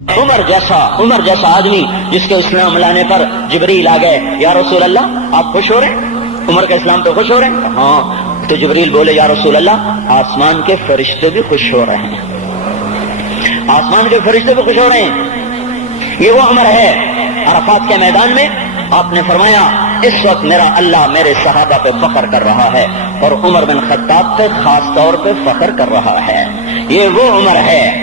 عمر جیسا آدمی جس کے اسلام لانے پر جبریل آ گئے، یا رسول اللہ آپ خوش ہو رہے ہیں؟ عمر کے اسلام پہ خوش ہو رہے ہیں؟ ہاں۔ تو جبریل بولے یا رسول اللہ آسمان کے فرشتے بھی خوش ہو رہے ہیں، آسمان کے فرشتے بھی خوش ہو رہے ہیں۔ یہ وہ عمر ہے۔ عرفات کے میدان میں آپ نے فرمایا اس وقت میرا اللہ میرے صحابہ پہ فخر کر رہا ہے، اور عمر بن خطاب پہ خاص طور پہ فخر کر رہا ہے۔ یہ وہ عمر ہے۔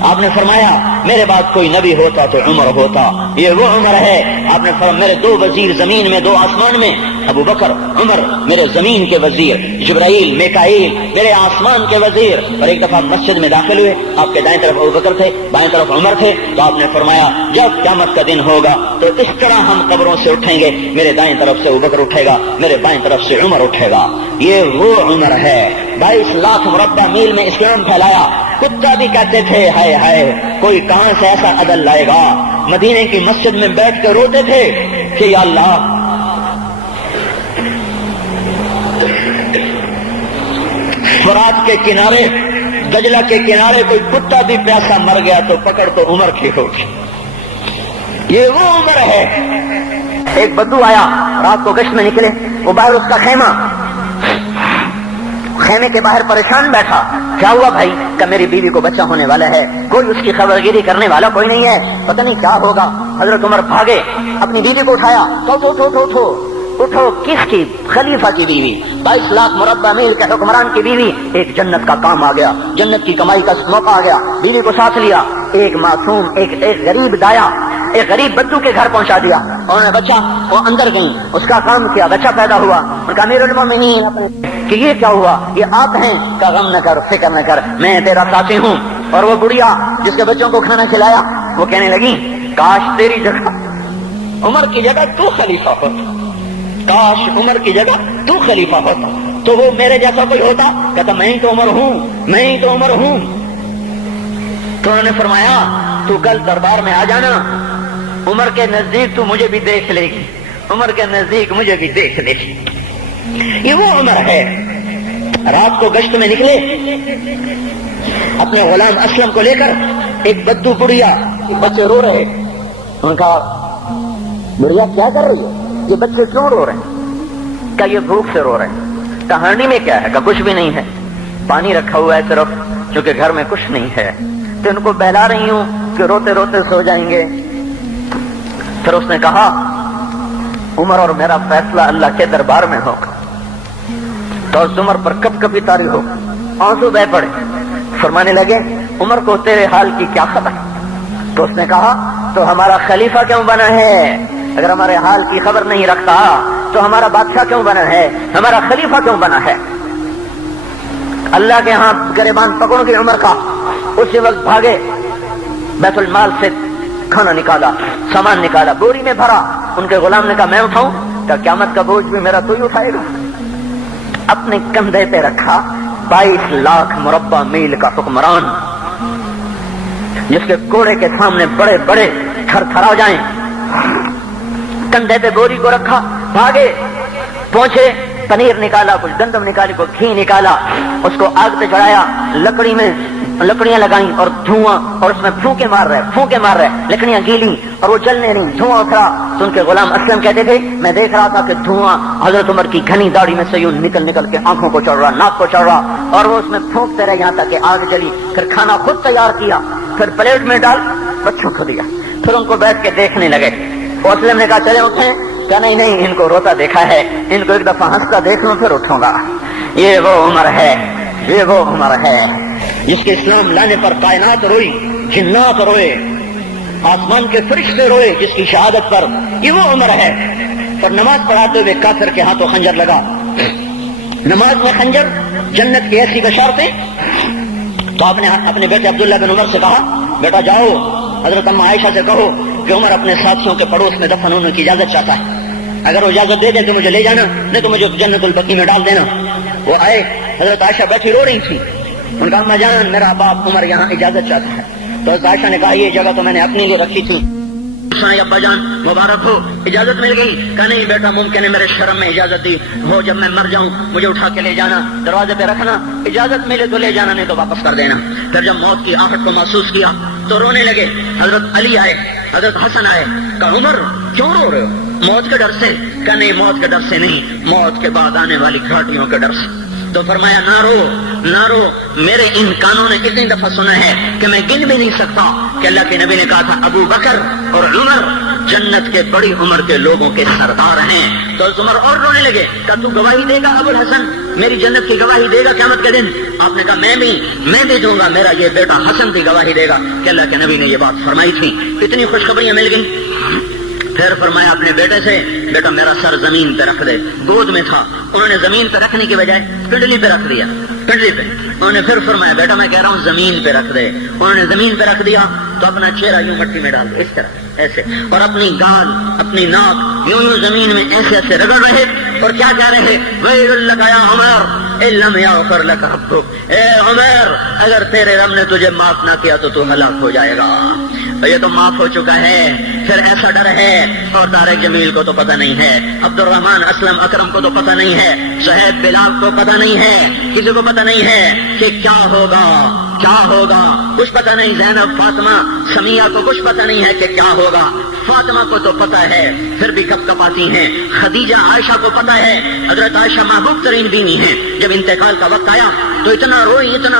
آپ نے فرمایا میرے بعد کوئی نبی ہوتا تو عمر ہوتا، یہ وہ عمر ہے۔ آپ نے فرمایا میرے دو وزیر زمین میں، دو آسمان میں، ابو بکر عمر میرے زمین کے وزیر، جبرائیل میکائیل میرے آسمان کے وزیر۔ اور ایک دفعہ مسجد میں داخل ہوئے، آپ کے دائیں طرف ابو بکر تھے، بائیں طرف عمر تھے، تو آپ نے فرمایا جب قیامت کا دن ہوگا تو اس طرح ہم قبروں سے اٹھیں گے، میرے دائیں طرف سے ابو بکر اٹھے گا، میرے بائیں طرف سے عمر اٹھے گا۔ یہ وہ عمر ہے۔ 22 لاکھ مربع میل میں اسلام پھیلایا۔ کتا بھی کہتے تھے ہائے ہائے کوئی کہاں سے ایسا عدل لائے گا۔ مدینے کی مسجد میں بیٹھ کے روتے تھے کہ یا اللہ فرات کے کنارے، دجلہ کے کنارے کوئی کتا بھی پیاسا مر گیا تو پکڑ تو عمر کی ہوگی۔ یہ وہ عمر ہے۔ ایک بدو آیا، رات کو گشت میں نکلے، وہ باہر اس کا خیمے کے باہر پریشان بیٹھا۔ کیا ہوا بھائی؟ کہ میری بیوی کو بچہ ہونے والا ہے، کوئی اس کی خبرگیری کرنے والا کوئی نہیں ہے، پتہ نہیں کیا ہوگا۔ حضرت عمر بھاگے، اپنی بیوی کو اٹھایا، اٹھو کس کی؟ خلیفہ کی بیوی، 22 لاکھ مربع میل کے حکمران کی بیوی۔ ایک جنت کا کام آ گیا، جنت کی کمائی کا موقع آ گیا۔ بیوی کو ساتھ لیا، ایک معصوم ایک غریب دایا، ایک غریب بدو کے گھر پہنچا دیا۔ انہوں نے بچہ، وہ اندر گئی، اس کا کام کیا، بچہ پیدا ہوا۔ ان کا امیر المومنین کہ یہ کیا ہوا؟ یہ آپ ہیں؟ کا غم نہ کر، فکر نہ کر، میں تیرا ساتھی ہوں۔ اور وہ بڑھیا جس کے بچوں کو کھانا کھلایا، وہ کہنے لگی کاش تیری جگہ عمر کی جگہ تو خلیفہ ہوتا، کاش عمر کی جگہ تو خلیفہ ہوتا تو وہ میرے جیسا کوئی ہوتا۔ کہتا میں ہی تو عمر ہوں، میں ہی تو عمر ہوں۔ تو انہوں نے فرمایا تو کل دربار میں آ جانا، عمر کے نزدیک تو مجھے بھی دیکھ لے گی، عمر کے نزدیک مجھے بھی دیکھ لے گی۔ یہ وہ عمر ہے۔ رات کو گشت میں نکلے اپنے غلام اسلم کو لے کر، ایک بدو بڑھیا، بچے رو رہے، ان کا بڑھیا کیا کر رہی ہے؟ یہ بچے کیوں رو رہے ہیں؟ کہ یہ بھوک سے رو رہے ہیں۔ کہانی میں کیا ہے؟ کہ کچھ بھی نہیں ہے، پانی رکھا ہوا ہے صرف، کیونکہ گھر میں کچھ نہیں ہے، تو ان کو بہلا رہی ہوں کہ روتے روتے سو جائیں گے۔ پھر اس نے کہا عمر اور میرا فیصلہ اللہ کے دربار میں ہوگا۔ تو اس عمر پر کب کبھی تاری ہو، آنسو بہ پڑے، فرمانے لگے عمر کو تیرے حال کی کیا خبر؟ تو اس نے کہا تو ہمارا خلیفہ کیوں بنا ہے؟ اگر ہمارے حال کی خبر نہیں رکھتا تو ہمارا بادشاہ کیوں بنا ہے؟ ہمارا خلیفہ کیوں بنا ہے؟ اللہ کے ہاں گریبان پکڑوں کی عمر کا۔ اسی وقت بھاگے، بیت المال سے کھانا نکالا، سامان نکالا، بوری میں بھرا۔ ان کے غلام نے کہا میں اٹھاؤں؟ کہ قیامت کا بوجھ بھی میرا تو ہی اٹھائے گا۔ اپنے کندھے پہ رکھا 22 لاکھ مربع میل کا حکمران، جس کے کوڑے کے سامنے بڑے بڑے تھر تھرا جائیں، کندھے پہ بوری کو رکھا، بھاگے، پہنچے، پنیر نکالا، کچھ گندم نکالی، کچھ گھی نکالا، اس کو آگ پہ چڑھایا، لکڑی میں لکڑیاں لگائیں اور دھواں، اور اس میں پھونکے مار رہے، لکڑیاں گیلی اور وہ جلنے نہیں، دھواں اٹھا۔ تو ان کے غلام اسلم کہتے تھے میں دیکھ رہا تھا کہ دھواں حضرت عمر کی گھنی داڑھی میں سے یوں نکل کے آنکھوں کو چڑھ رہا، ناک کو چڑھ رہا، اور وہ اس میں پھونکتے رہے یہاں تک کہ آگ جلی۔ پھر کھانا خود تیار کیا، پھر پلیٹ میں ڈال بچوں کو دیا، پھر ان کو بیٹھ کے دیکھنے لگے۔ اسلم نے کہا چلے اٹھیں؟ کہا نہیں، ان کو روتا دیکھا ہے، ان کو ایک دفعہ ہنستا دیکھ لوں پھر اٹھوں گا۔ یہ وہ عمر ہے، یہ وہ عمر ہے جس کے اسلام لانے پر کائنات روئی، جنات روئے، آسمان کے فرشتے روئے جس کی شہادت پر۔ یہ وہ عمر ہے۔ اور نماز پڑھاتے ہوئے کافر کے ہاتھوں خنجر لگا، نماز میں خنجر، جنت کی ایسی بشارتیں۔ تو آپ نے اپنے بیٹے عبداللہ بن عمر سے کہا بیٹا جاؤ حضرت اماں عائشہ سے کہو کہ عمر اپنے ساتھیوں کے پڑوس میں دفن ہونے کی اجازت چاہتا ہے، اگر وہ اجازت دے دے تو مجھے لے جانا، نہیں تو مجھے جنت البقیع میں ڈال دینا۔ وہ آئے، حضرت عائشہ بیٹھی رو رہی تھی، ان کا اماں جان میرا باپ عمر یہاں اجازت چاہتا ہے۔ تو حضرت عائشہ نے کہا یہ جگہ تو میں نے اپنے لیے رکھی تھی، ابا جان مبارک ہو، اجازت مل گئی؟ کہا نہیں بیٹا ممکن ہے میرے شرم میں اجازت دی ہو، جب میں مر جاؤں مجھے اٹھا کے لے جانا، دروازے پہ رکھنا، اجازت ملے تو لے جانا نہیں تو واپس کر دینا۔ پھر جب موت کی آہٹ کو محسوس کیا تو رونے لگے. حضرت علی آئے, حضرت حسن آئے, کہا عمر کیوں رو رہے ہو؟ موت کے ڈر سے. کہا نہیں, موت کے ڈر سے نہیں, موت کے بعد آنے والی گھاٹیوں کے ڈر سے. تو فرمایا نہ رو, نہ رو, میرے ان کانوں نے اتنی دفعہ سنا ہے کہ میں گن بھی نہیں سکتا کہ اللہ کے نبی نے کہا تھا ابو بکر اور عمر جنت کے بڑی عمر کے لوگوں کے سردار ہیں. تو عمر اور رونے لگے. کہا تو گواہی دے گا ابو الحسن, میری جنت کی گواہی دے گا قیامت کے دن؟ آپ نے کہا میں بھی دوں گا, میرا یہ بیٹا حسن بھی گواہی دے گا کہ اللہ کے نبی نے یہ بات فرمائی تھی. اتنی خوشخبریاں مل گئی. پھر فرمایا اپنے بیٹے سے, بیٹا میرا سر زمین پہ رکھ دے. گود میں تھا, انہوں نے زمین پہ رکھنے کی بجائے پنڈلی پہ رکھ دیا, پنڈلی پہ. انہوں نے پھر فرمایا بیٹا میں کہہ رہا ہوں زمین پہ رکھ دے. انہوں نے زمین پہ رکھ دیا تو اپنا چہرہ یوں مٹی میں ڈال دیا اس طرح ایسے, اور اپنی گال اپنی ناک یوں زمین میں ایسے ایسے رگڑ رہے اور کیا کہہ رہے, ویل لک یا عمر ان لم یغفر لک ربک, اے عمر اگر تیرے رب نے تجھے معاف نہ کیا تو ہلاک ہو جائے گا. یہ تو معاف ہو چکا ہے, پھر ایسا ڈر ہے. اور طارق جمیل کو تو پتہ نہیں ہے, عبد الرحمن اسلم اکرم کو تو پتہ نہیں ہے, صہیب بلال کو پتہ نہیں ہے, کسی کو پتہ نہیں ہے کہ کیا ہوگا, کیا ہوگا, کچھ پتہ نہیں. زینب فاطمہ سمیہ کو کچھ پتہ نہیں ہے کہ کیا ہوگا. فاطمہ کو تو پتہ ہے پھر بھی کپ کپاتی ہیں. خدیجہ عائشہ کو پتہ ہے, حضرت عائشہ محبوب ترین بیوی ہیں. جب انتقال کا وقت آیا تو اتنا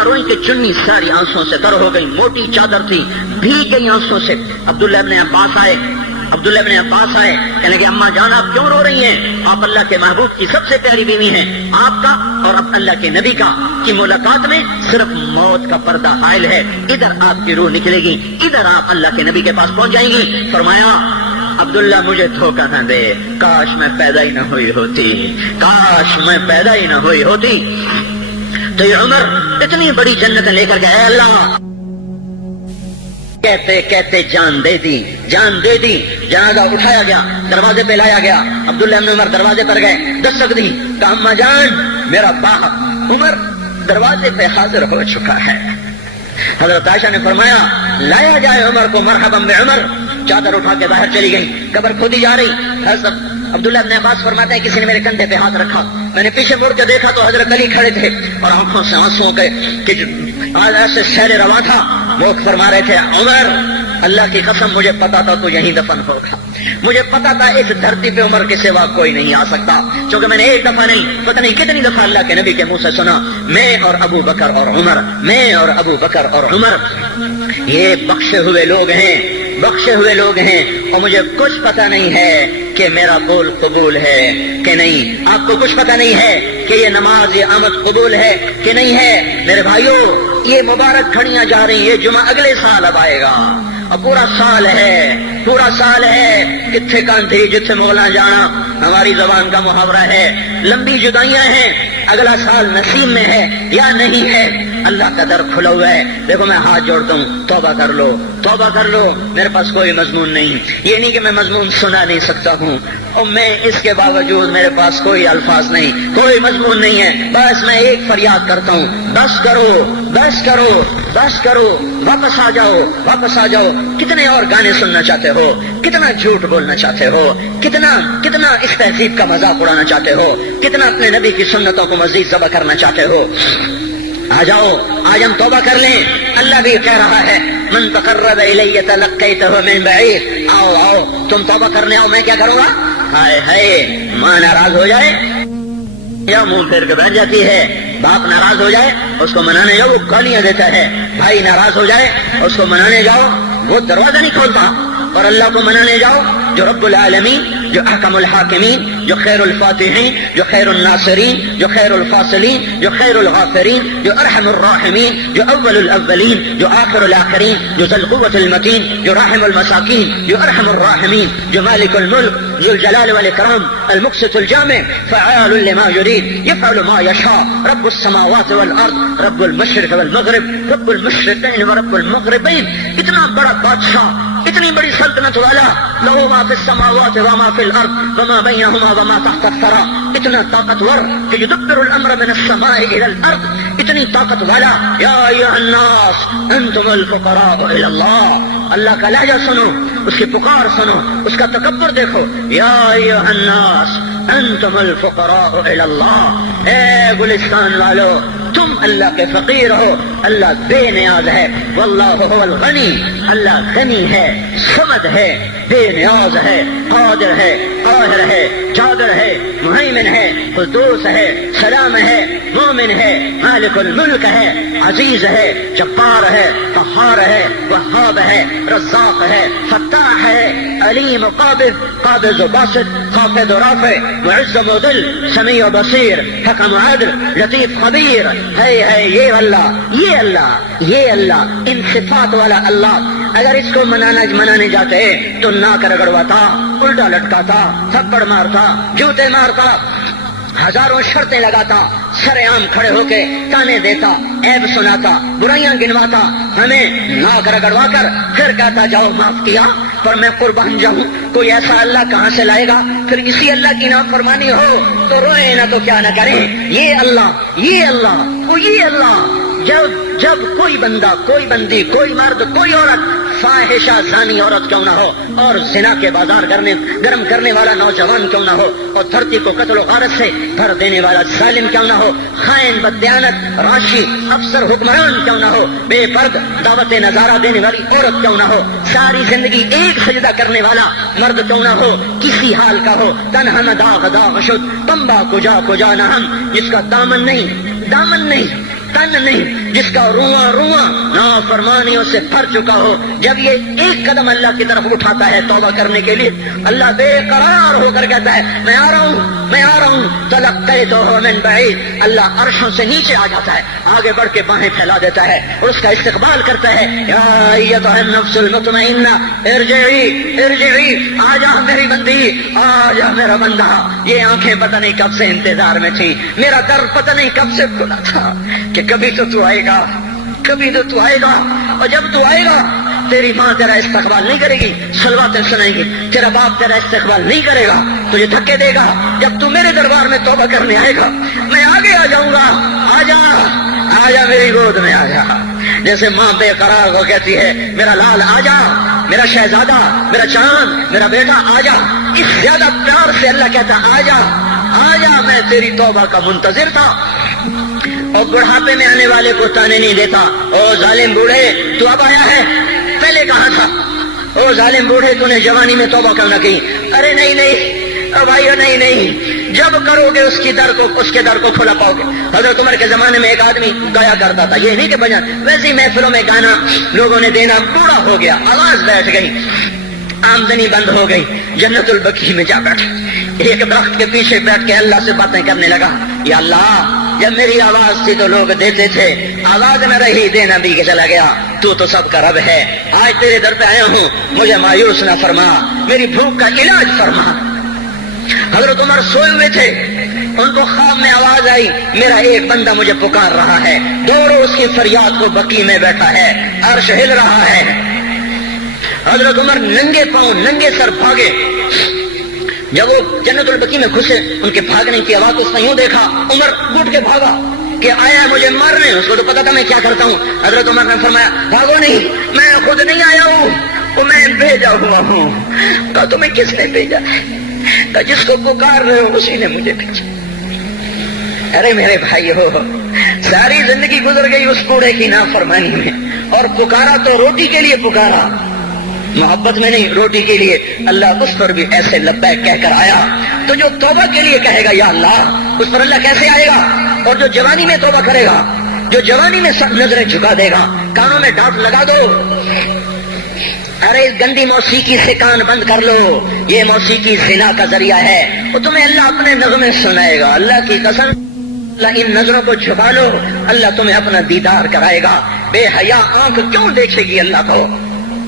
روئی کہ چنی ساری آنسوں سے تر ہو گئی, موٹی چادر تھی بھیگ گئی آنسوں سے. عبداللہ ابن عباس آئے, کہنے کہ اماں جان آپ کیوں رو رہی ہیں؟ آپ اللہ کے محبوب کی سب سے پیاری بیوی ہیں. آپ کا اور اب اللہ کے نبی کا کی ملاقات میں صرف موت کا پردہ حائل ہے. ادھر آپ کی روح نکلے گی, ادھر آپ اللہ کے نبی کے پاس پہنچ جائیں گی. فرمایا عبداللہ مجھے دھوکہ نہ دے, کاش میں پیدا ہی نہ ہوئی ہوتی, کاش میں پیدا ہی نہ ہوئی ہوتی. تو یہ عمر اتنی بڑی جنت لے کر گئے. اللہ کہتے کہتے جان دے دی. جنازہ اٹھایا گیا, دروازے پہ لایا گیا. عبداللہ بن عمر دروازے پر گئے, دستک دی. کہا اماں جان میرا باپ عمر دروازے پہ حاضر ہو چکا ہے. حضرت عائشہ نے فرمایا لایا جائے عمر کو. مرحبا بعمر. چادر اٹھا کے باہر چلی گئی, قبر کھودی جا رہی. حضرت عبداللہ بن عباس فرماتے ہیں کسی نے میرے کندھے پہ ہاتھ رکھا, میں نے پیچھے مڑ کے دیکھا تو حضرت علی کھڑے تھے اور آنکھوں سے آنسوؤں کے ایسے شہر رواں تھا. وہ فرما رہے تھے عمر اللہ کی قسم مجھے پتا تھا تو یہیں دفن ہوگا, مجھے پتا تھا اس دھرتی پہ عمر کے سوا کوئی نہیں آ سکتا. کیونکہ میں نے ایک دفعہ نہیں پتہ نہیں کتنی دفعہ اللہ کے نبی کے منہ سے سنا, میں اور ابو بکر اور عمر, میں اور ابو بکر اور عمر یہ بخشے ہوئے لوگ ہیں, بخشے ہوئے لوگ ہیں. اور مجھے کچھ پتہ نہیں ہے کہ میرا قول قبول ہے کہ نہیں. آپ کو کچھ پتہ نہیں ہے کہ یہ نماز یہ آمد قبول ہے کہ نہیں ہے. میرے بھائیوں یہ مبارک گھڑیاں جا رہی, یہ جمعہ اگلے سال اب آئے گا اور پورا سال ہے. کتھے کاندھی جتھے مولا جانا ہماری زبان کا محاورہ ہے. لمبی جدائیاں ہیں, اگلا سال نصیب میں ہے یا نہیں ہے. اللہ کا در کھلا ہوا ہے. دیکھو میں ہاتھ جوڑتا ہوں, توبہ کر لو, توبہ کر لو. میرے پاس کوئی مضمون نہیں, یہ نہیں کہ میں مضمون سنا نہیں سکتا ہوں اور میں اس کے باوجود میرے پاس کوئی الفاظ نہیں, کوئی مضمون نہیں ہے. بس میں ایک فریاد کرتا ہوں, بس کرو, بس کرو, بس کرو, واپس آ جاؤ, واپس آ جاؤ. کتنے اور گانے سننا چاہتے ہو, کتنا جھوٹ بولنا چاہتے ہو, کتنا اس تہذیب کا مذاق اڑانا چاہتے ہو, کتنا اپنے نبی کی سنتوں کو مزید ذبح کرنا چاہتے ہو. آ جاؤ, آج ہم توبہ کر لیں. اللہ بھی کہہ رہا ہے من تقرب الی تلقیتہ من بعید. آؤ آؤ تم توبہ کرنے آؤ, میں کیا کروں گا. ہائے ہائے, ماں ناراض ہو جائے یا منہ پھیر کے بیٹھ جاتی ہے, باپ ناراض ہو جائے اس کو منانے جاؤ وہ گالیاں دیتا ہے, بھائی ناراض ہو جائے اس کو منانے جاؤ وہ دروازہ نہیں کھولتا. اور اللہ کو منانے جاؤ جو رب العالمین, جو احکم الحاکمین, جو خیر الفاتحین, جو خیر الناصرین, جو خیر الفاصلین, جو خیر الغافرین, جو ارحم الراحمین, جو اول الاولین, جو آخر الاخرین, جو ذو القوة المتین, جو راحم المساکین, جو ارحم الراحمین, جو مالک الملک ذو الجلال والاکرام المقسط الجامع فعال لما يريد يفعل ما يشاء رب السماوات والارض رب المشرق والمغرب رب المشرقین ورب المغربین. اتنا بڑا بادشاہ, اتنی بڑی سلطنت والا, لہو ما فی السماوات وما فی الارض وما بینہما وما تحت الثری. اتنا طاقتور کہ یدبر الامر من السماء الى الارض, اتنی طاقت والا. یا ایھا الناس انتم الفقراء الی اللہ. اللہ کا لہجہ سنو, اس کی پکار سنو, اس کا تکبر دیکھو. یا ایھا الناس انتم الفقراء الی اللہ. اے گلستان والو, تم تم اللہ کے فقیر ہو، اللہ بے نیاز ہے، واللہ هو الغنی، اللہ غنی ہے، صمد ہے، بے نیاز ہے، قادر ہے، قاہر ہے، جابر ہے، مہیمن ہے، قدوس ہے، سلام ہے، مومن ہے، مالک الملک ہے، عزیز ہے، جبار ہے، قہار ہے، وہاب ہے، رزاق ہے، فتاح ہے، علیم قابض، قابض و باسط، خافض و رافع، معز و مذل، سمیع و بصیر، حکم و عدل، لطیف خبیر ہے یہ اللہ، یہ اللہ، یہ اللہ، ان صفات والا اللہ اگر اس کو منانے جاتے تو ناک رگڑواتا، الٹا لٹکاتا، تھپڑ مارتا، جوتے مارتا، ہزاروں شرطیں لگاتا، سر عام کھڑے ہو کے تانے دیتا، عیب سناتا، برائیاں گنواتا، ہمیں ناک رگڑوا کر پھر کہتا جاؤ معاف کیا پر میں قربان جاؤں۔ کوئی ایسا اللہ کہاں سے لائے گا؟ پھر اسی اللہ کی نافرمانی ہو تو روئیں نہ تو کیا نہ کریں۔ یہ اللہ، یہ اللہ، وہ یہ اللہ جب کوئی بندہ، کوئی بندی، کوئی مرد، کوئی عورت فاحشہ زانی عورت کیوں نہ ہو اور زنا کے بازار گرم کرنے والا نوجوان کیوں نہ ہو اور دھرتی کو قتل و غارت سے بھر دینے والا ظالم کیوں نہ ہو، خائن، بددیانت، راشی، افسر، حکمران کیوں نہ ہو، بے پرد دعوت نظارہ دینے والی عورت کیوں نہ ہو، ساری زندگی ایک سجدہ کرنے والا مرد کیوں نہ ہو، کسی حال کا ہو، تنہا نہ داغ شد تمبا کجا نہ ہم، جس کا دامن نہیں تن نہیں، جس کا رواں نافرمانیوں سے بھر چکا ہو، جب یہ ایک قدم اللہ کی طرف اٹھاتا ہے توبہ کرنے کے لیے، اللہ بے قرار ہو کر کہتا ہے میں آ رہا ہوں تلقیتہ من بعید، اللہ عرشوں سے نیچے آ جاتا ہے، آگے بڑھ کے باہیں پھیلا دیتا ہے اور اس کا استقبال کرتا ہے، یا ایتھا النفس المطمئنہ ارجعی، آ جا میری بندی، آ جا میرا بندہ۔ یہ آنکھیں پتہ نہیں کب سے انتظار میں تھی، میرا در پتہ نہیں کب سے کھلا تھا کہ کبھی تو آئے گا، کبھی تو آئے گا، اور جب تو آئے گا تیری ماں تیرا استقبال نہیں کرے گی، صلواتیں سنائیں گی، تیرا باپ تیرا استقبال نہیں کرے گا، تجھے دھکے دے گا۔ جب تو میرے دربار میں توبہ کرنے آئے گا میں آگے آ جاؤں گا، آ جا میری گود میں آ جا، جیسے ماں بے قرار کو کہتی ہے میرا لال آ جا، میرا شہزادہ، میرا چاند، میرا بیٹا آ جا، اس زیادہ پیار سے اللہ کہتا آ جا، میں تیری توبہ کا منتظر تھا۔ اور بڑھاپے میں آنے والے کو تانے نہیں دیتا، او ظالم بوڑھے تو اب آیا ہے، پہلے کہاں تھا؟ او ظالم بوڑھے تو نے جوانی میں توبہ کیوں نہ کی؟ ارے نہیں بھائیو، نہیں، جب کرو گے اس کے در کو کھلا پاؤ گے۔ حضرت عمر کے زمانے میں ایک آدمی گایا کرتا تھا، یہ نہیں کہ بجن ویسی محفلوں میں گانا لوگوں نے دینا، بوڑھا ہو گیا، آواز بیٹھ گئی، آمدنی بند ہو گئی، جنت البقیع میں جا بیٹھا، ایک درخت کے پیچھے بیٹھ کے اللہ سے باتیں کرنے لگا، یا اللہ جب میری آواز تھی تو لوگ دیتے تھے، آواز نہ رہی دینا بھی کہ چلا گیا، تو سب کا رب ہے، آج تیرے در پہ آیا ہوں، مجھے مایوس نہ فرما، میری بھوک کا علاج فرما۔ حضرت عمر سوئے ہوئے تھے، ان کو خواب میں آواز آئی میرا ایک بندہ مجھے پکار رہا ہے، دوڑو اس کی فریاد کو، بقیع میں بیٹھا ہے، عرش ہل رہا ہے۔ حضرت عمر ننگے پاؤں ننگے سر بھاگے، جب وہ جنت البقیع میں گھسے ان کے بھاگنے کی آواز اس نے یوں دیکھا، عمر اٹھ کے بھاگا کہ آیا مجھے مارنے، اس کو تو پتا تھا میں کیا کرتا ہوں۔ حضرت عمر نے فرمایا بھاگو نہیں، میں خود نہیں آیا ہوں، وہ میں بھیجا ہوا ہوں۔ کہا تمہیں کس نے بھیجا؟ کہا جس کو پکار رہے ہو اسی نے مجھے بھیجا۔ ارے میرے بھائی ہو، ساری زندگی گزر گئی اس بوڑھے کی نافرمانی میں، اور پکارا تو روٹی کے لیے پکارا، محبت میں نہیں، روٹی کے لیے۔ اللہ اس پر بھی ایسے لبیک کہہ کر آیا، تو جو توبہ کے لیے کہے گا یا اللہ، اس پر اللہ کیسے آئے گا؟ اور جو جوانی میں توبہ کرے گا، جو جوانی میں سب نظریں جھکا دے گا، کانوں میں ڈانٹ لگا دو، ارے اس گندی موسیقی سے کان بند کر لو، یہ موسیقی زنا کا ذریعہ ہے، وہ تمہیں اللہ اپنے نغمے سنائے گا، اللہ کی قسم، اللہ ان نظروں کو چھپا لو، اللہ تمہیں اپنا دیدار کرائے گا۔ بے حیا آنکھ کیوں دیکھے گی اللہ کو؟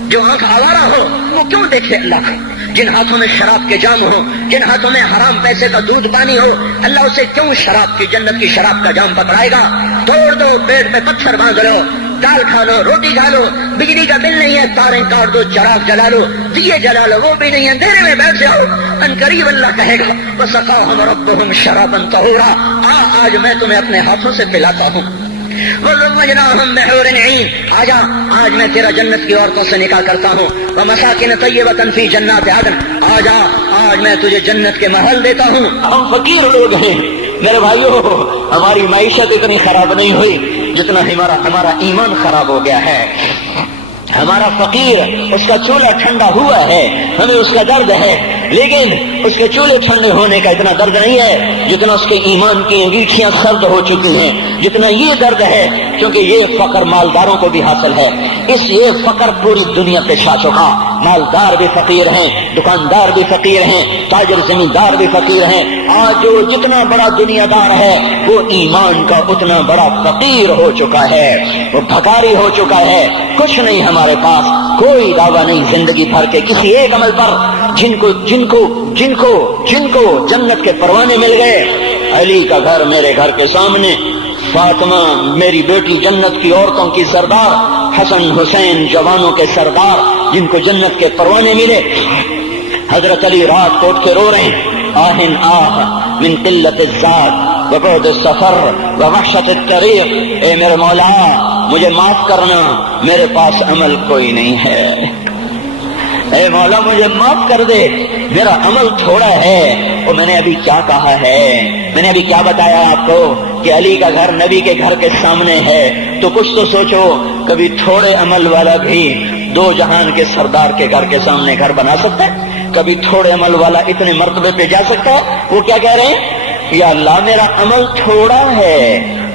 جو آنکھ آوارہ ہو وہ کیوں دیکھے اللہ کو؟ جن ہاتھوں میں شراب کے جام ہو، جن ہاتھوں میں حرام پیسے کا دودھ پانی ہو، اللہ اسے کیوں شراب کی، جنت کی شراب کا جام پکڑائے گا؟ توڑ دو، پیٹ پہ پتھر باندھ لو، دال کھا لو، روٹی کھا لو، بجلی کا بل نہیں ہے تاریں کاٹ دو، چراغ جلا لو، دیے جلا لو، وہ بھی نہیں ہے، اندھیرے میں بیٹھ جاؤ، ان قریب اللہ کہے گا وَسَقَاهُمْ رَبُّهُمْ شَرَابًا طَهُورًا، آج میں تمہیں اپنے ہاتھوں سے پلاتا ہوں۔ وَزَوَّجْنَاهُمْ بِحُورٍ عِينٍ، آج میں تیرا جنت کی عورتوں سے نکاح کرتا ہوں۔ وَمَسَاكِنَ طَيِّبَةً فِي جَنَّاتِ عَدْنٍ، آج میں تجھے جنت کے محل دیتا ہوں۔ ہم فقیر لوگ ہیں، میرے بھائیوں ہماری معیشت اتنی خراب نہیں ہوئی جتنا ہمارا ایمان خراب ہو گیا ہے. ہمارا فقیر اس کا چولہا ٹھنڈا ہوا ہے، ہمیں اس کا درد ہے، لیکن اس کے چولہے ٹھنڈے ہونے کا اتنا درد نہیں ہے جتنا اس کے ایمان کی انگیٹھیاں سرد ہو چکی ہیں، جتنا یہ درد ہے، کیونکہ یہ فقر مالداروں کو بھی حاصل ہے. یہ فقر پوری دنیا پہ چھا چکا. مالدار بھی فقیر ہیں، دکاندار بھی فقیر ہیں، تاجر زمیندار بھی فقیر ہیں. آج جو جتنا بڑا دنیا دار ہے وہ ایمان کا اتنا بڑا فقیر ہو چکا ہے، وہ بھکاری ہو چکا ہے. کچھ نہیں ہمارے پاس، کوئی دعویٰ نہیں زندگی بھر کے کسی ایک عمل پر. جن کو جنت کے پروانے مل گئے. علی کا گھر میرے گھر کے سامنے، فاطمہ میری بیٹی جنت کی عورتوں کی سردار، حسن حسین جوانوں کے سردار جن کو جنت کے پروانے ملے. حضرت علی رات کو اٹھ کے رو رہے ہیں، آہن آہ من قلت الذات وبعد السفر ووحشت الطریق. اے میرے مولا مجھے معاف کرنا، میرے پاس عمل کوئی نہیں ہے. اے مولا مجھے معاف کر دے، میرا عمل تھوڑا ہے. اور میں نے ابھی کیا کہا ہے، میں نے ابھی کیا بتایا آپ کو کہ علی کا گھر نبی کے گھر کے سامنے ہے. تو کچھ تو سوچو، کبھی تھوڑے عمل والا بھی دو جہان کے سردار کے گھر کے سامنے گھر بنا سکتا ہے؟ کبھی تھوڑے عمل والا اتنے مرتبے پہ جا سکتا ہے؟ وہ کیا کہہ رہے ہیں، یا اللہ میرا عمل تھوڑا ہے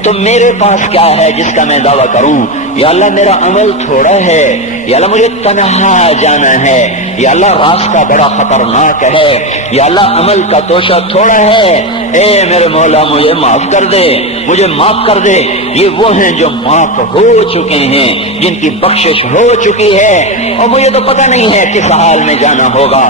تو میرے پاس کیا ہے جس کا میں دعویٰ کروں. یا اللہ میرا عمل تھوڑا ہے، یا اللہ مجھے تنہا جانا ہے، یا اللہ راستہ بڑا خطرناک ہے، یا اللہ عمل کا توشہ تھوڑا ہے. اے میرے مولا مجھے معاف کر دے، مجھے معاف کر دے. یہ وہ ہیں جو معاف ہو چکے ہیں، جن کی بخشش ہو چکی ہے. اور مجھے تو پتہ نہیں ہے کس حال میں جانا ہوگا،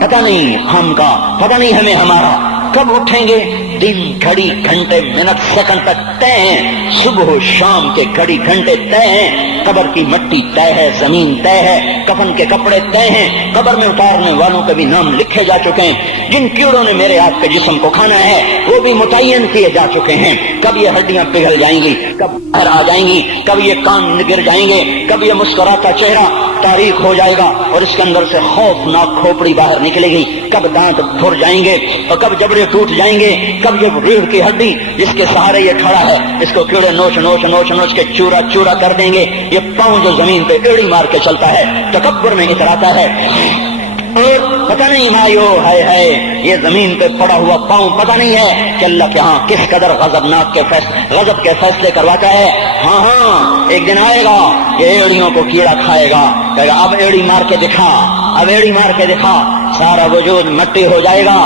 پتہ نہیں ہم کا، پتہ نہیں ہمیں ہمارا کب اٹھیں گے. دن گھڑی گھنٹے منٹ سیکنڈ تک طے ہیں، صبح و شام کے گھڑی گھنٹے طے ہیں. قبر کی مٹی طے ہے، زمین طے ہے، کفن کے کپڑے طے ہیں، قبر میں اتارنے والوں کے بھی نام لکھے جا چکے ہیں. جن کیڑوں نے میرے آپ کے جسم کو کھانا ہے وہ بھی متعین کیے جا چکے ہیں. کب یہ ہڈیاں پگھل جائیں گی، کب باہر آ جائیں گی، کب یہ کان گر جائیں گے، کب یہ مسکراتا چہرہ تاریخ ہو جائے گا اور اس کے اندر سے خوفناک کھوپڑی باہر نکلے گی، کب دانت پھر جائیں گے اور کب جبڑے ٹوٹ جائیں گے، کب یہ ریڑھ کی ہڈی جس کے سہارے یہ کھڑا ہے اس کو کیڑے نوچ نوچ نوچ نوچ کے چورا چورا کر دیں گے. یہ پاؤں جو زمین پہ ایڑی مار کے چلتا ہے، تکبر میں اتراتا ہے، اور پتہ نہیں مایو ہے یہ زمین پہ پڑا ہوا پاؤں پتہ نہیں ہے کہ اللہ کے ہاں کس قدر غضب کے فیصلے کرواتا ہے. ہاں ایک دن آئے گا یہ ایڑیوں کو کیڑا کھائے گا، کہے گا اب ایڑی مار کے دکھا، اب ایڑی مار کے دکھا. سارا وجود مٹی ہو جائے گا،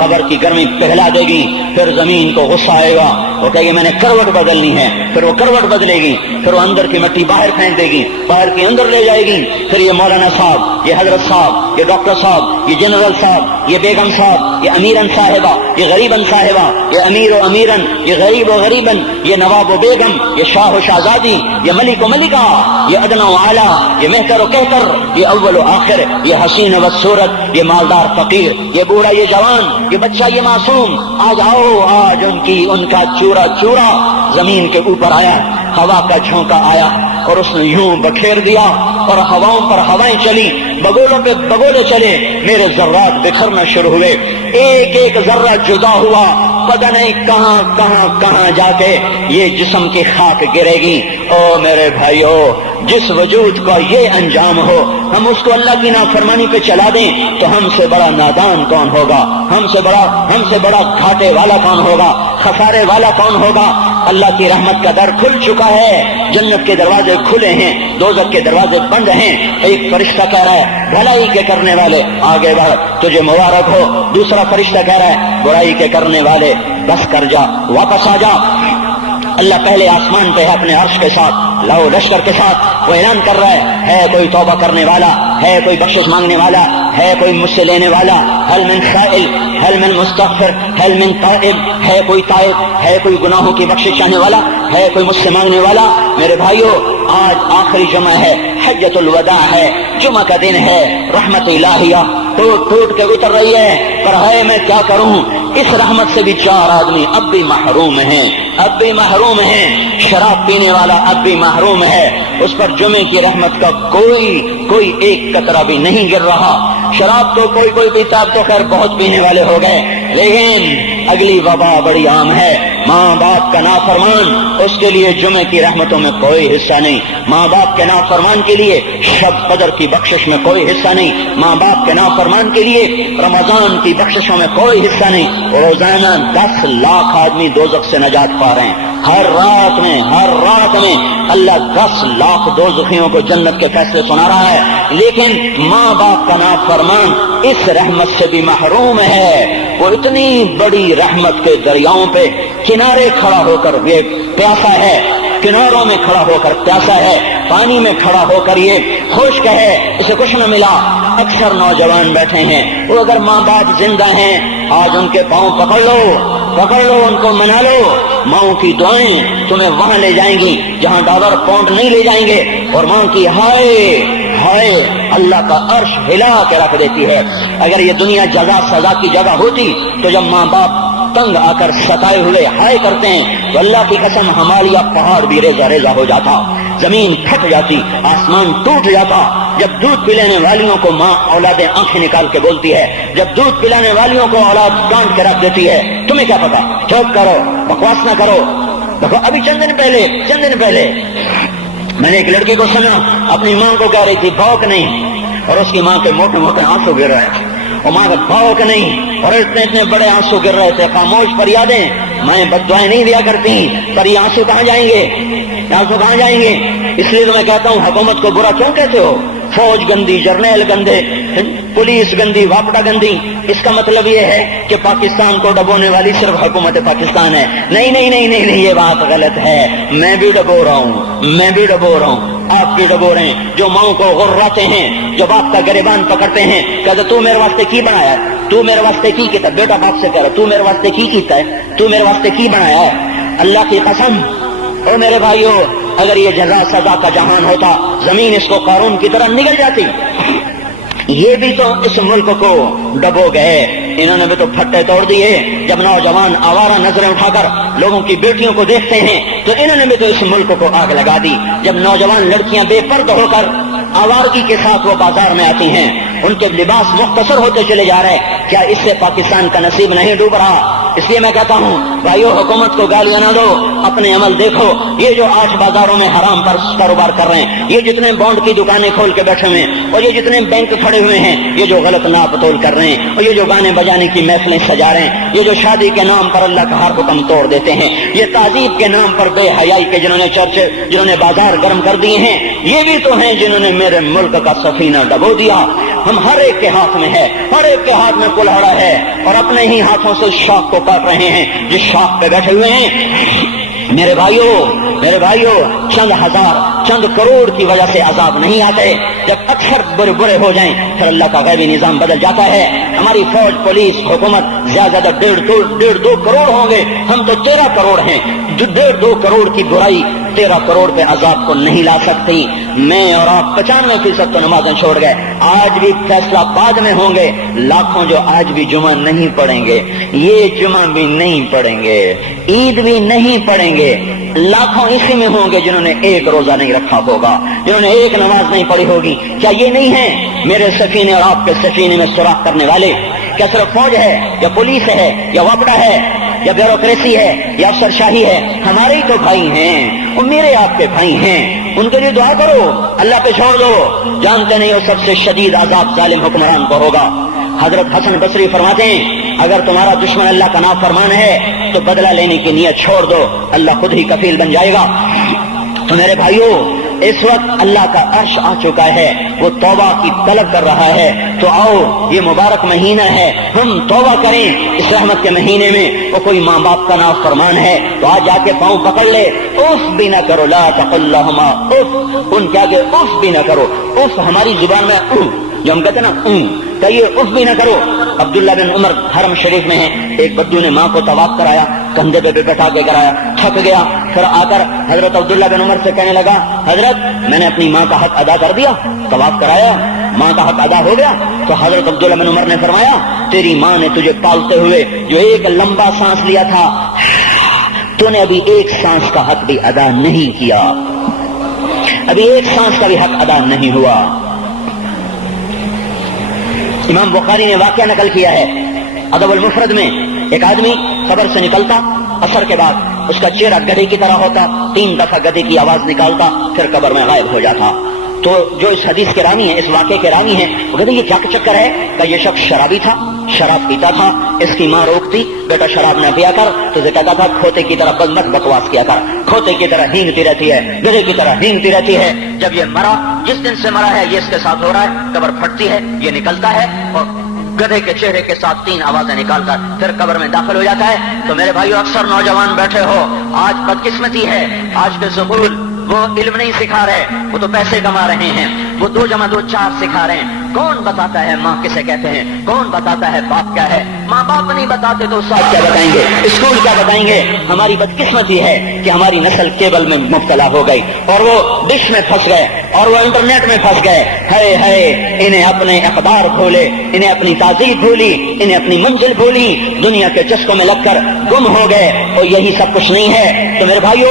قبر کی گرمی پگھلا دے گی. پھر زمین کو غصہ آئے گا، وہ کہے گی میں نے کروٹ بدلنی ہے، پھر وہ کروٹ بدلے گی، پھر وہ اندر کی مٹی باہر پھینک دے گی، باہر کی اندر لے جائے گی. پھر یہ مولانا صاحب، یہ حضرت صاحب، یہ ڈاکٹر صاحب، یہ جنرل صاحب، یہ بیگم صاحب، یہ امیرن صاحبہ، یہ غریبن صاحبہ، یہ امیر و امیرن، یہ غریب و غریبن، یہ نواب و بیگم، یہ شاہ و شہزادی، یہ ملک و ملکہ، یہ ادنا و اعلیٰ، یہ مہتر و کہتر، یہ اول و آخر، یہ حسین و صورت، یہ مالدار فقیر، یہ بوڑھا یہ جوان، یہ بچہ یہ معصوم. آج آؤ، آج ان کا چورا چورا زمین کے اوپر آیا، ہوا کا جھونکا آیا اور اس نے یوں بکھیر دیا اور ہواؤں پر ہوائیں چلی، بگولوں پہ بگولے چلے، میرے ذرات بکھرنا شروع ہوئے، ایک ایک ذرہ جدا ہوا، پتہ نہیں کہاں کہاں کہاں جا کے یہ جسم کی خاک گرے گی. او میرے بھائیو، جس وجود کا یہ انجام ہو، ہم اس کو اللہ کی نافرمانی پہ چلا دیں تو ہم سے بڑا نادان کون ہوگا، ہم سے بڑا گھاٹے والا کون ہوگا، خسارے والا کون ہوگا. اللہ کی رحمت کا در کھل چکا ہے، جنت کے دروازے کھلے ہیں، دوزخ کے دروازے بند ہیں. ایک فرشتہ کہہ رہا ہے بھلائی کے کرنے والے آگے بڑھ، تجھے مبارک ہو. دوسرا فرشتہ کہہ رہا ہے برائی کے کرنے والے بس کر جا، واپس آ جا. اللہ پہلے آسمان پہ ہے اپنے عرش کے ساتھ، لاؤ لشکر کے ساتھ، وہ اعلان کر رہا ہے کوئی توبہ کرنے والا، ہے کوئی بخشش مانگنے والا، ہے کوئی مجھ سے لینے والا، هل من سائل، هل من مستغفر، هل من تائب، ہے کوئی تائب، ہے کوئی گناہوں کی بخشش چاہنے والا، ہے کوئی مجھ سے مانگنے والا. میرے بھائیو، آج آخری جمعہ ہے، حجۃ الوداع ہے، جمعہ کا دن ہے، رحمت الہیہ ٹوٹ ٹوٹ کے اتر رہی ہے. پر ہے میں کیا کروں، اس رحمت سے بھی 4 آدمی اب بھی محروم ہیں، اب بھی محروم ہیں. شراب پینے والا اب بھی محروم ہے، اس پر جمعے کی رحمت کا کوئی ایک قطرہ بھی نہیں گر رہا. شراب تو کوئی پیتا، اب تو خیر بہت پینے والے ہو گئے. لیکن اگلی وبا بڑی عام ہے، ماں باپ کا نافرمان، اس کے لیے جمعے کی رحمتوں میں کوئی حصہ نہیں، ماں باپ کے نافرمان کے لیے شب قدر کی بخشش میں کوئی حصہ نہیں، ماں باپ کے نافرمان کے لیے رمضان کی بخششوں میں کوئی حصہ نہیں۔ روزانہ 10 لاکھ آدمی دوزخ سے نجات پا رہے ہیں، ہر رات میں اللہ 10 لاکھ دوزخیوں کو جنت کے فیصلے سنا رہا ہے، لیکن ماں باپ کا نافرمان اس رحمت سے بھی محروم ہے۔ وہ اتنی بڑی رحمت کے دریاؤں پہ کنارے کھڑا ہو کر یہ پیاسا ہے، کناروں میں کھڑا ہو کر پیاسا ہے، پانی میں کھڑا ہو کر یہ خشک ہے، اسے کچھ نہ ملا۔ اکثر نوجوان بیٹھے ہیں، وہ اگر ماں باپ زندہ ہیں آج ان کے پاؤں پکڑ لو، ان کو منا لو، ماں کی دعائیں تمہیں وہاں لے جائیں گی جہاں ڈالر پاؤنڈ نہیں لے جائیں گے، اور ماں کی ہائے اللہ کا عرش ہلا کے رکھ دیتی ہے۔ اگر یہ دنیا جزا سزا کی جگہ ہوتی تو جب ماں باپ تنگ آ کر ستائے ہوئے ہائے کرتے ہیں تو اللہ کی قسم ہمالیہ پہاڑ بھی ریزہ ریزہ ہو جاتا، زمین پھٹ جاتی، آسمان ٹوٹ جاتا۔ جب دودھ پلانے والیوں کو ماں اولادیں آنکھیں نکال کے بولتی ہے، جب دودھ پلانے والیوں کو اولاد کاٹ کے رکھ دیتی ہے، تمہیں کیا پتا؟ چپ کرو، بکواس نہ کرو۔ دیکھو ابھی چند دن پہلے میں نے ایک لڑکی کو سنا اپنی ماں کو کہہ رہی تھی بھوک نہیں، اور اس کی ماں کے موٹے موٹے آنسو گر رہے ہیں، اور ماں کا بھوک نہیں، اور اتنے بڑے آنسو گر رہے تھے۔ خاموش فریادیں، میں بد دعائیں نہیں دیا کرتی، پر یہ آنسو کہاں جائیں گے؟ اس لیے تو میں کہتا ہوں حکومت کو برا کیوں کہتے ہو؟ فوج گندی، جرنیل گندے، پولیس گندی، واپڈا گندی، اس کا مطلب یہ ہے کہ پاکستان کو ڈبونے والی صرف حکومت پاکستان ہے۔ نہیں، یہ بات غلط ہے۔ میں بھی ڈبو رہا ہوں، آپ بھی ڈبو رہے ہیں، جو ماؤں کو غراتے ہیں، جو باپ کا گریبان پکڑتے ہیں، کہتے تو میرے واسطے کی بنایا ہے، تو میرے واسطے کی کیتا؟ بیٹا باپ سے کہہ رہا تو میرے واسطے کی کیتا ہے، تو میرے واسطے کی بنایا ہے؟ اللہ کی قسم او میرے بھائیو، اگر یہ جزا سزا کا جہان ہوتا زمین اس کو قارون کی طرح نگل جاتی۔ یہ بھی تو اس ملک کو ڈبو گئے، انہوں نے بھی تو پھٹے توڑ دیے۔ جب نوجوان آوارہ نظریں اٹھا کر لوگوں کی بیٹیوں کو دیکھتے ہیں تو انہوں نے بھی تو اس ملک کو آگ لگا دی۔ جب نوجوان لڑکیاں بے پردہ ہو کر آوارگی کے ساتھ وہ بازار میں آتی ہیں، ان کے لباس مختصر ہوتے چلے جا رہے ہیں، کیا اس سے پاکستان کا نصیب نہیں ڈوب رہا؟ اس لیے میں کہتا ہوں بھائیو، حکومت کو گالیاں نہ دو، اپنے عمل دیکھو۔ یہ جو آج بازاروں میں حرام پر کاروبار کر رہے ہیں، یہ جتنے بانڈ کی دکانیں کھول کے بیٹھے ہوئے ہیں، اور یہ جتنے بینک کھڑے ہوئے ہیں، یہ جو غلط ناپ تول کر رہے ہیں، اور یہ جو گانے بجانے کی محفلیں سجا رہے ہیں، یہ جو شادی کے نام پر اللہ کا ہر حکم توڑ دیتے ہیں، یہ تعذیب کے نام پر بے حیائی کے جنہوں نے بازار گرم کر دیے ہیں، یہ بھی تو ہیں جنہوں نے میرے ملک کا سفینہ ڈبو دیا۔ ہم ہر ایک کے ہاتھ میں ہے، ہر ایک کے ہاتھ میں کلہاڑا ہے، اور اپنے ہی ہاتھوں سے شاخ کو کاٹ رہے ہیں جس شاخ پہ بیٹھے ہوئے ہیں۔ میرے بھائیو، چند ہزار، چند کروڑ کی وجہ سے عذاب نہیں آتے، جب اکثر برے ہو جائیں پھر اللہ کا غیبی نظام بدل جاتا ہے۔ ہماری فوج، پولیس، حکومت زیادہ 1.5-2 کروڑ ہوں گے، ہم تو 13 کروڑ ہیں، 1.5-2 کروڑ کی برائی 13 کروڑ پہ عذاب کو نہیں لا سکتی۔ میں اور آپ 95% تو نمازیں چھوڑ گئے، آج بھی فیصلہ بعد میں ہوں گے۔ لاکھوں جو آج بھی جمعہ نہیں پڑھیں گے، یہ جمعہ بھی نہیں پڑھیں گے، عید بھی نہیں پڑھیں گے، لاکھوں اسی میں ہوں گے جنہوں نے ایک روزہ نہیں رکھا ہوگا، جنہوں نے ایک نماز نہیں پڑھی ہوگی۔ کیا یہ نہیں ہے میرے سفینے اور آپ کے سفینے میں سوراخ کرنے والے؟ کیا صرف فوج ہے یا پولیس ہے یا وپڈا ہے یا بیوروکریسی ہے یا افسر شاہی ہے؟ ہمارے ہی تو بھائی ہیں، وہ میرے آپ کے بھائی ہیں، ان کے لیے دعا کرو، اللہ پہ چھوڑ دو۔ جانتے نہیں وہ سب سے شدید عذاب ظالم حکمران کو ہوگا۔ حضرت حسن بصری فرماتے ہیں اگر تمہارا دشمن اللہ کا نافرمان ہے تو بدلہ لینے کی نیت چھوڑ دو، اللہ خود ہی کفیل بن جائے گا۔ تو میرے بھائیو، اس وقت اللہ کا عرش آ چکا ہے، وہ توبہ کی طلب کر رہا ہے، تو آؤ یہ مبارک مہینہ ہے، ہم توبہ کریں اس رحمت کے مہینے میں۔ وہ کوئی ماں باپ کا نافرمان ہے تو آج جا کے پاؤں پکڑ لے، اف بھی نہ کرو، لا تقل لہما اف، ان کے آگے اف بھی نہ کرو۔ اف ہماری زبان میں جو ہم کہتے ہیں نا کہیے، اف بھی نہ کرو۔ عبداللہ بن عمر حرم شریف میں ہیں، ایک بدو نے ماں کو طواف کرایا، کندھے پہ بٹھا کے کرایا، تھک گیا، پھر آ کر حضرت عبداللہ بن عمر سے کہنے لگا حضرت میں نے اپنی ماں کا حق ادا کر دیا، طواف کرایا، ماں کا حق ادا ہو گیا۔ تو حضرت عبداللہ بن عمر نے فرمایا تیری ماں نے تجھے پالتے ہوئے جو ایک لمبا سانس لیا تھا، تو نے ابھی ایک سانس کا حق بھی ادا نہیں کیا، ابھی ایک سانس کا بھی حق ادا نہیں ہوا۔ امام بخاری نے واقعہ نقل کیا ہے، ادب المفرد میں ایک آدمی قبر سے نکلتا، عصر کے بعد اس کا چہرہ گدھے کی طرح ہوتا، 3 دفعہ گدھے کی آواز نکالتا، پھر قبر میں غائب ہو جاتا۔ تو جو اس حدیث کے راوی ہیں، اس واقعے کے راوی ہیں، وہ کہتے ہیں یہ کیا چکر ہے کہ یہ شخص شرابی تھا، شراب پیتا تھا، اس کی ماں روکتی بیٹا شراب نہ پیا کر، تو اسے کہتا تھا کھوتے کی طرح مت بکواس کیا کر، کھوتے کی طرح ہینگتی رہتی ہے، گدھے کی طرح ہینگتی رہتی ہے۔ جب یہ مرا، جس دن سے مرا ہے یہ اس کے ساتھ ہو رہا ہے، قبر پھٹتی ہے، یہ نکلتا ہے اور گدھے کے چہرے کے ساتھ 3 آوازیں نکال کر پھر قبر میں داخل ہو جاتا ہے۔ تو میرے بھائیو، اکثر نوجوان بیٹھے ہو، آج بدقسمتی ہے، آج کے سکول وہ علم نہیں سکھا رہے، وہ تو پیسے کما رہے ہیں، وہ 2 + 2 4 سکھا رہے ہیں۔ کون بتاتا ہے ماں کسے کہتے ہیں، کون بتاتا ہے باپ کیا ہے؟ ماں باپ نہیں بتاتے تو استاد کیا بتائیں گے، اسکول کیا بتائیں گے؟ ہماری بدقسمتی ہے کہ ہماری نسل کیبل میں مبتلا ہو گئی اور وہ ڈش میں پھنس گئے اور وہ انٹرنیٹ میں پھنس گئے۔ ہے انہیں اپنے اقدار بھولے، انہیں اپنی تہذیب بھولی، انہیں اپنی منزل بھولی، دنیا کے چسکوں میں لگ کر گم ہو گئے، اور یہی سب کچھ نہیں ہے۔ تو میرے بھائیو،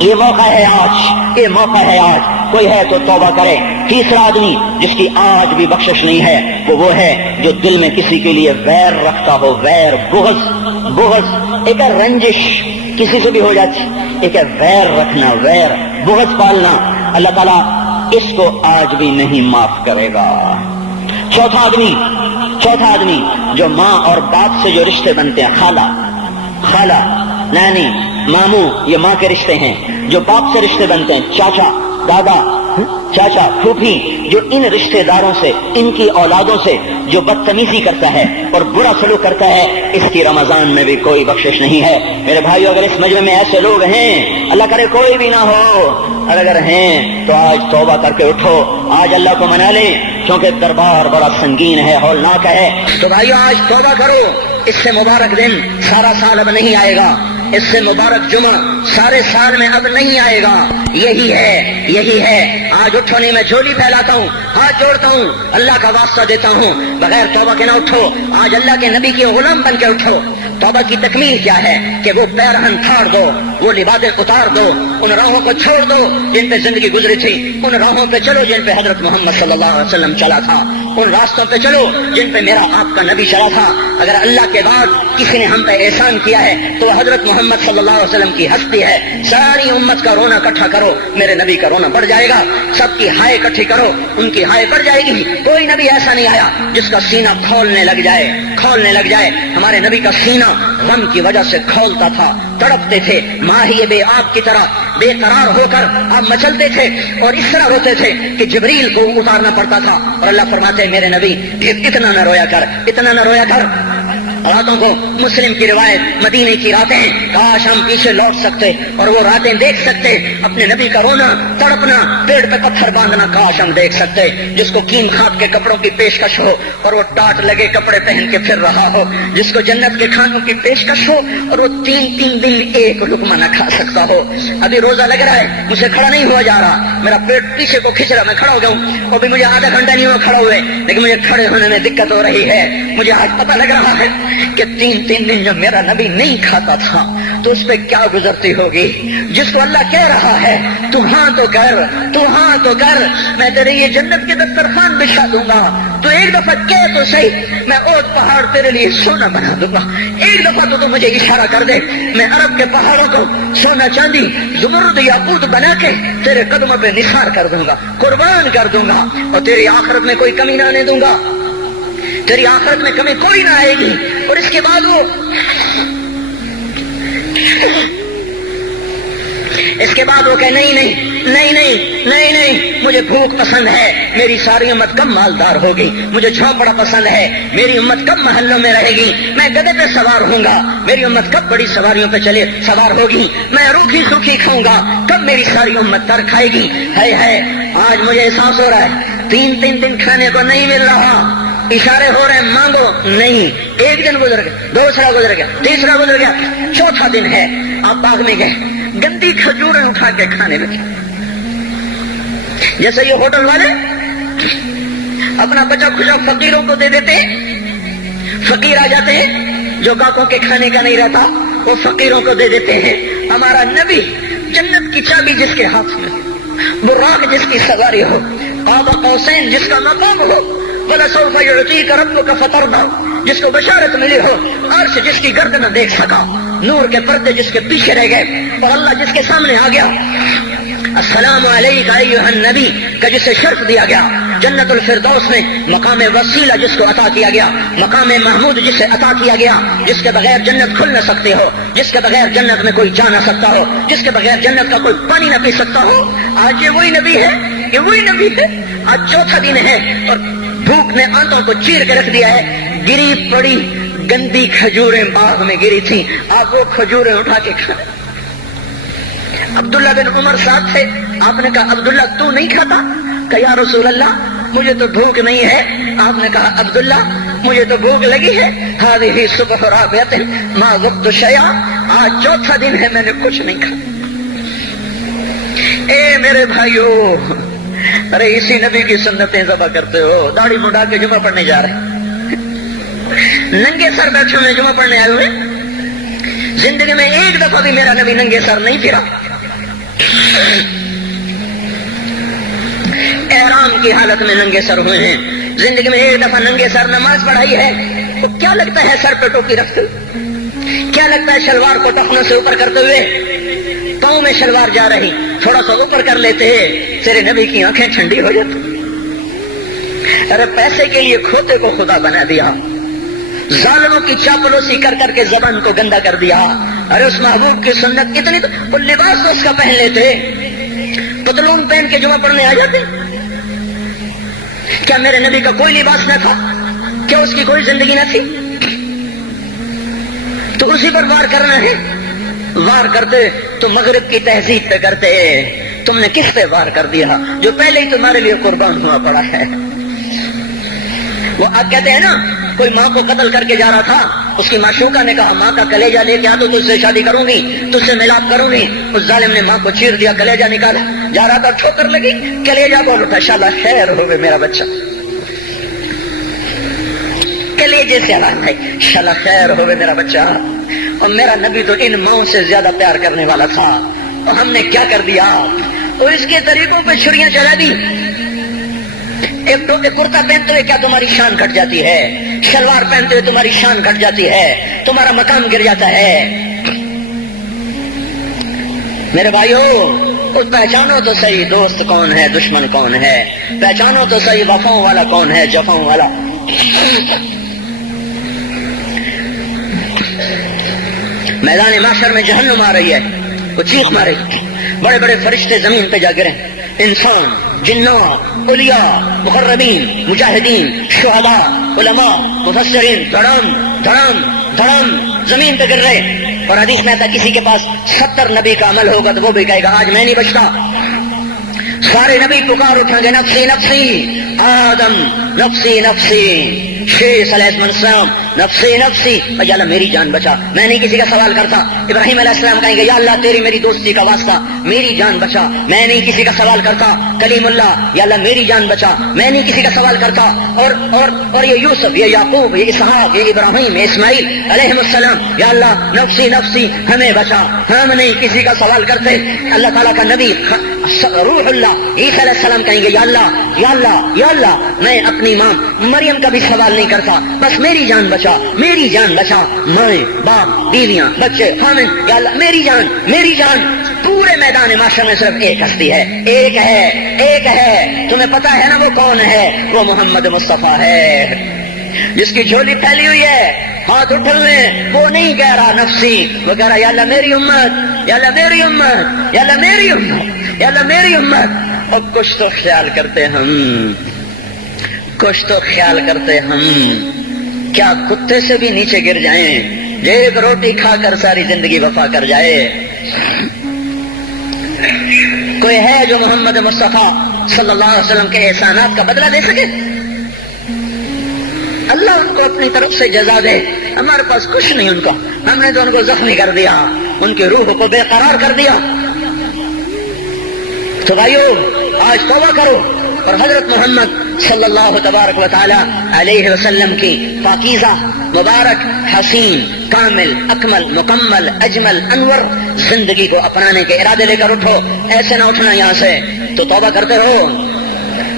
یہ موقع ہے آج، یہ موقع ہے آج، کوئی ہے تو توبہ کرے۔ تیسرا آدمی جس کی آج بھی بخشش نہیں ہے وہ ہے جو دل میں کسی کے لیے ویر رکھتا ہو، ویر، بغض، ایک ہے رنجش کسی سے بھی ہو جاتی، ایک ہے ویر رکھنا، ویر، بغض پالنا۔ اللہ تعالیٰ اس کو آج بھی نہیں معاف کرے گا۔ چوتھا آدمی جو ماں اور باپ سے جو رشتے بنتے ہیں، خالہ، نانی، ماموں، یہ ماں کے رشتے ہیں۔ جو باپ سے رشتے بنتے ہیں، چاچا، دادا، چاچا، پھوپھی، جو ان رشتے داروں سے، ان کی اولادوں سے جو بدتمیزی کرتا ہے اور برا سلوک کرتا ہے، اس کی رمضان میں بھی کوئی بخشش نہیں ہے۔ میرے بھائیو، اگر اس مجمع میں ایسے لوگ ہیں، اللہ کرے کوئی بھی نہ ہو، اور اگر ہیں تو آج توبہ کر کے اٹھو، آج اللہ کو منا لیں، کیونکہ دربار بڑا سنگین ہے، ہولناک ہے۔ تو بھائیو، آج توبہ کرو، اس سے مبارک دن سارا سال اب نہیں آئے گا، اس سے مبارک جمعہ سارے سال میں اب نہیں آئے گا۔ یہی ہے آج اٹھو، نہیں میں جھولی پھیلاتا ہوں، ہاتھ جوڑتا ہوں، اللہ کا واسطہ دیتا ہوں، بغیر توبہ کے نہ اٹھو، آج اللہ کے نبی کے غلام بن کے اٹھو۔ توبہ کی تکمیل کیا ہے کہ وہ پیرہن پھاڑ دو، وہ لبادیں اتار دو، ان راہوں کو چھوڑ دو جن پہ زندگی گزری تھی، ان راہوں پہ چلو جن پہ حضرت محمد صلی اللہ علیہ وسلم چلا تھا، ان راستوں پہ چلو جن پہ میرا آپ کا نبی چلا تھا۔ اگر اللہ کے بعد کسی نے ہم پہ احسان کیا ہے تو وہ حضرت محمد صلی اللہ علیہ وسلم کی ہستی ہے۔ ساری امت کا رونا اکٹھا کرو، میرے نبی کا رونا بڑھ جائے گا، سب کی ہائے اکٹھی کرو، ان کی ہائے بڑھ جائے گی۔ کوئی نبی ایسا نہیں آیا جس کا سینہ کھولنے لگ جائے۔ ہمارے نبی کا سینہ غم کی وجہ سے کھولتا تھا، تڑپتے تھے، ماہی بے آب کی طرح بے قرار ہو کر آپ مچلتے تھے اور اس طرح روتے تھے کہ جبریل کو اتارنا پڑتا تھا، اور اللہ فرماتے میرے نبی اتنا نہ رویا کر۔ راتوں کو مسلم کی روایت، مدینے کی راتیں، کاش ہم پیچھے لوٹ سکتے اور وہ راتیں دیکھ سکتے، اپنے نبی کا رونا، تڑپنا، پیڑ پہ پتھر باندھنا کاش ہم دیکھ سکتے، جس کو کیم کھاپ کے کپڑوں کی پیشکش ہو اور وہ ٹاٹ لگے کپڑے پہن کے پھر رہا ہو، جس کو جنت کے کھانوں کی پیشکش ہو اور وہ 3 دن ایک لقمہ نہ کھا سکتا ہو۔ ابھی روزہ لگ رہا ہے، مجھے کھڑا نہیں ہوا جا رہا، میرا پیٹ پیچھے کو کھچ رہا، میں کھڑا ہو گیا ہوں، ابھی مجھے آدھا گھنٹہ نہیں ہوا کھڑا ہوئے، لیکن مجھے کھڑے ہونے میں دقت ہو رہی ہے۔ مجھے آج پتہ لگ رہا ہے کہ 3 دن جو میرا نبی نہیں کھاتا تھا تو اس پہ کیا گزرتی ہوگی۔ جس کو اللہ کہہ رہا ہے تو ہاں تو کر، میں تیرے یہ جنت کے دسترخوان بچھا دوں گا، تو ایک دفعہ کہہ تو صحیح، میں اوت پہاڑ تیرے لیے سونا بنا دوں گا، ایک دفعہ تو مجھے اشارہ کر دے، میں عرب کے پہاڑوں کو سونا چاندی زمرد یاقوت بنا کے تیرے قدموں پہ نثار کر دوں گا، قربان کر دوں گا، اور تیری آخرت میں کوئی کمی نہ آنے دوں گا، تیری آخرت میں کمی کوئی نہ آئے گی۔ اور اس کے بعد وہ کہ نہیں، مجھے بھوک پسند ہے، میری ساری امت کم مالدار ہوگی، مجھے جھونپڑا پسند ہے، میری امت کم محلوں میں رہے گی، میں گدھے پہ سوار ہوں گا، میری امت کب بڑی سواریوں پہ سوار ہوگی، میں روکھی سوکھی کھاؤں گا، کب میری ساری امت تر کھائے گی۔ ہے آج مجھے احساس ہو رہا ہے 3 دن کھانے کو نہیں مل رہا، اشارے ہو رہے ہیں مانگو نہیں، ایک دن گزر گیا، دوسرا گزر گیا، تیسرا گزر گیا، چوتھا دن ہے، آپ باغ میں گئے، گندی کھجوریں اٹھا کے کھانے لگے، جیسے یہ ہوٹل والے اپنا بچا کھچا فقیروں کو دے دیتے، فقیر آ جاتے ہیں جو گاہکوں کے کھانے کا نہیں رہتا وہ فقیروں کو دے دیتے ہیں۔ ہمارا نبی جنت کی چابی جس کے ہاتھ میں، براق جس کی سواری ہو، قاب قوسین جس کا مقام ہو، وَلَسَوْفَ يُعْطِيكَ رَبُّكَ فَتَرْضَىٰ، جس کو بشارت ملی ہو، عرش جس کی گردن نہ دیکھ سکا، نور کے پردے جس کے پیچھے رہ گئے، اور اللہ جس کے سامنے آ گیا، السلام علیک ایھا النبی کا جسے شرف دیا گیا، جنت الفردوس میں مقام وسیلہ جس کو عطا کیا گیا، مقام محمود جسے عطا کیا گیا، جس کے بغیر جنت کھل نہ سکتی ہو، جس کے بغیر جنت میں کوئی جا نہ سکتا ہو، جس کے بغیر جنت کا کوئی پانی نہ پی سکتا ہو، آج یہ وہی نبی ہے، یہ وہی نبی ہے۔ آج چوتھا دن ہے اور بھوک نے آنتوں کو چیر کے رکھ دیا ہے، گری پڑی گندی کھجوریں باغ میں گری تھیں، آپ وہ کھجوریں اٹھا کے کھائیں۔ عبداللہ بن عمر صاحب تھے، آپ نے کہا عبداللہ تو نہیں کھاتا؟ کہ یا رسول اللہ مجھے تو بھوک نہیں ہے۔ آپ نے کہا عبداللہ مجھے تو بھوک لگی ہے، ہذہ صبح رابعۃ ما ذقت شیئا، آج چوتھا دن ہے میں نے کچھ نہیں کھایا۔ اے میرے بھائیو، ارے اسی نبی کی سنتیں ذبح کرتے ہو، داڑھی منڈا کے جمعہ پڑھنے جا رہے، ننگے سر بیٹھے ہوئے جمعہ پڑھنے آئے ہوئے، زندگی میں ایک دفعہ بھی میرا نبی ننگے سر نہیں پھرا، احرام کی حالت میں ننگے سر ہوئے ہیں، زندگی میں ایک دفعہ ننگے سر نماز پڑھائی ہے۔ تو کیا لگتا ہے سر پہ ٹوپی رکھتے، کیا لگتا ہے شلوار کو ٹخنوں سے اوپر کرتے ہوئے، پاؤں میں شلوار جا رہی، تھوڑا سا اوپر کر لیتے ہیں، تیرے نبی کی آنکھیں ٹھنڈی ہو جاتی۔ ارے پیسے کے لیے کھوتے کو خدا بنا دیا، ظالموں کی چاپلوسی کر کر کے زبان کو گندا کر دیا۔ ارے اس محبوب کی سنت اتنی، تو وہ لباس تو اس کا پہن لیتے، پتلون پہن کے جمعہ پڑھنے آ جاتے۔ کیا میرے نبی کا کوئی لباس نہ تھا؟ کیا اس کی کوئی زندگی نہ تھی؟ تو اسی پر وار کرنا ہے۔ وار کرتے تو مغرب کی تہذیب پہ کرتے، تم نے کس پہ وار کر دیا جو پہلے ہی تمہارے لیے قربان ہوا پڑا ہے؟ وہ آپ کہتے ہیں نا، کوئی ماں کو قتل کر کے جا رہا تھا، اس کی معشوقہ نے کہا ماں کا کلیجہ لے کے آ تو تجھ سے شادی کروں گی، تجھ سے ملاپ کروں گی۔ اس ظالم نے ماں کو چیر دیا، کلیجہ نکالا، جا رہا تھا ٹھوکر لگی، کلیجہ بول اٹھا، شالا خیر ہوگے میرا بچہ، کلیجے سے آواز ہے، شالا خیر ہوگے میرا بچہ۔ اور میرا نبی تو ان ماؤں سے زیادہ پیار کرنے والا تھا، اور ہم نے کیا کر دیا؟ اور اس کے طریقوں پہ چھریاں چلا دی۔ ایک کرتا پہنتے ہوئے کیا تمہاری شان گھٹ جاتی ہے؟ شلوار پہنتے ہوئے تمہاری شان گھٹ جاتی ہے، تمہارا مقام گر جاتا ہے۔ میرے بھائیو، پہچانو تو صحیح دوست کون ہے، دشمن کون ہے، پہچانو تو صحیح وفاؤں والا کون ہے، جفاؤں والا۔ میدان معاشر میں جہنم آ رہی ہے، وہ چیخ مارے، بڑے بڑے فرشتے زمین پہ جا گرے، انسان، جنات، اولیاء، مقربین، مجاہدین، شہداء، علماء، مفسرین، دھڑام دھڑام دھڑام زمین پہ گر رہے۔ اور حدیث میں آتا کسی کے پاس 70 نبی کا عمل ہوگا تو وہ بھی کہے گا آج میں نہیں بچتا۔ سارے نبی پکار اٹھیں گے، نفسی نفسی، آدم نفسی نفسی، شیخ علیہ السلام نفسی نفسی، یا اللہ میری جان بچا، میں نہیں کسی کا سوال کرتا۔ ابراہیم علیہ السلام کہیں گے یا اللہ تیری میری دوستی کا واسطہ میری جان بچا، میں نہیں کسی کا سوال کرتا۔ کلیم اللہ، یا اللہ میری جان بچا، میں نہیں کسی کا سوال کرتا۔ اور یہ یوسف، یہ یعقوب، یہ اسحاق، یہ ابراہیم، یہ اسماعیل علیہ السلام، یا اللہ نفسی نفسی ہمیں بچا، ہم نہیں کسی کا سوال کرتے۔ اللہ تعالیٰ کا نبی روح اللہ عیسیٰ علیہ السلام کہیں گے یا اللہ یا اللہ یا اللہ میں اپنی ماں مریم کا بھی سوال نہیں کرتا، بس میری جان بچا، میری جان بچا، مائیں باپ بیویاں بچے خامن، یا اللہ میری جان میری جان۔ پورے میدان معاشر میں صرف ایک ہستی ہے، ایک ہے، ایک ہے، تمہیں پتا ہے نا وہ کون ہے؟ وہ محمد مصطفیٰ ہے، جس کی جھولی پھیلی ہوئی ہے، ہاتھ اٹھلنے، وہ نہیں کہہ رہا نفسی، وہ کہہ رہا یا اللہ میری امت، یا اللہ میری امت، یا اللہ میری امت، یا اللہ میری امت۔ اور کچھ تو خیال کرتے ہم، کچھ تو خیال کرتے ہم، کیا کتے سے بھی نیچے گر جائیں، ایک روٹی کھا کر ساری زندگی وفا کر جائے۔ کوئی ہے جو محمد مصطفیٰ صلی اللہ علیہ وسلم کے احسانات کا بدلہ دے سکے؟ اللہ ان کو اپنی طرف سے جزا دے، ہمارے پاس کچھ نہیں ان کو، ہم نے تو ان کو زخمی کر دیا، ان کی روح کو بے قرار کر دیا۔ تو بھائیو آج توبہ کرو اور حضرت محمد صلی اللہ تبارک و تعالی علیہ وسلم کی پاکیزہ مبارک حسین کامل اکمل مکمل اجمل انور زندگی کو اپنانے کے ارادے لے کر اٹھو۔ ایسے نہ اٹھنا یہاں سے، تو توبہ کرتے رہو،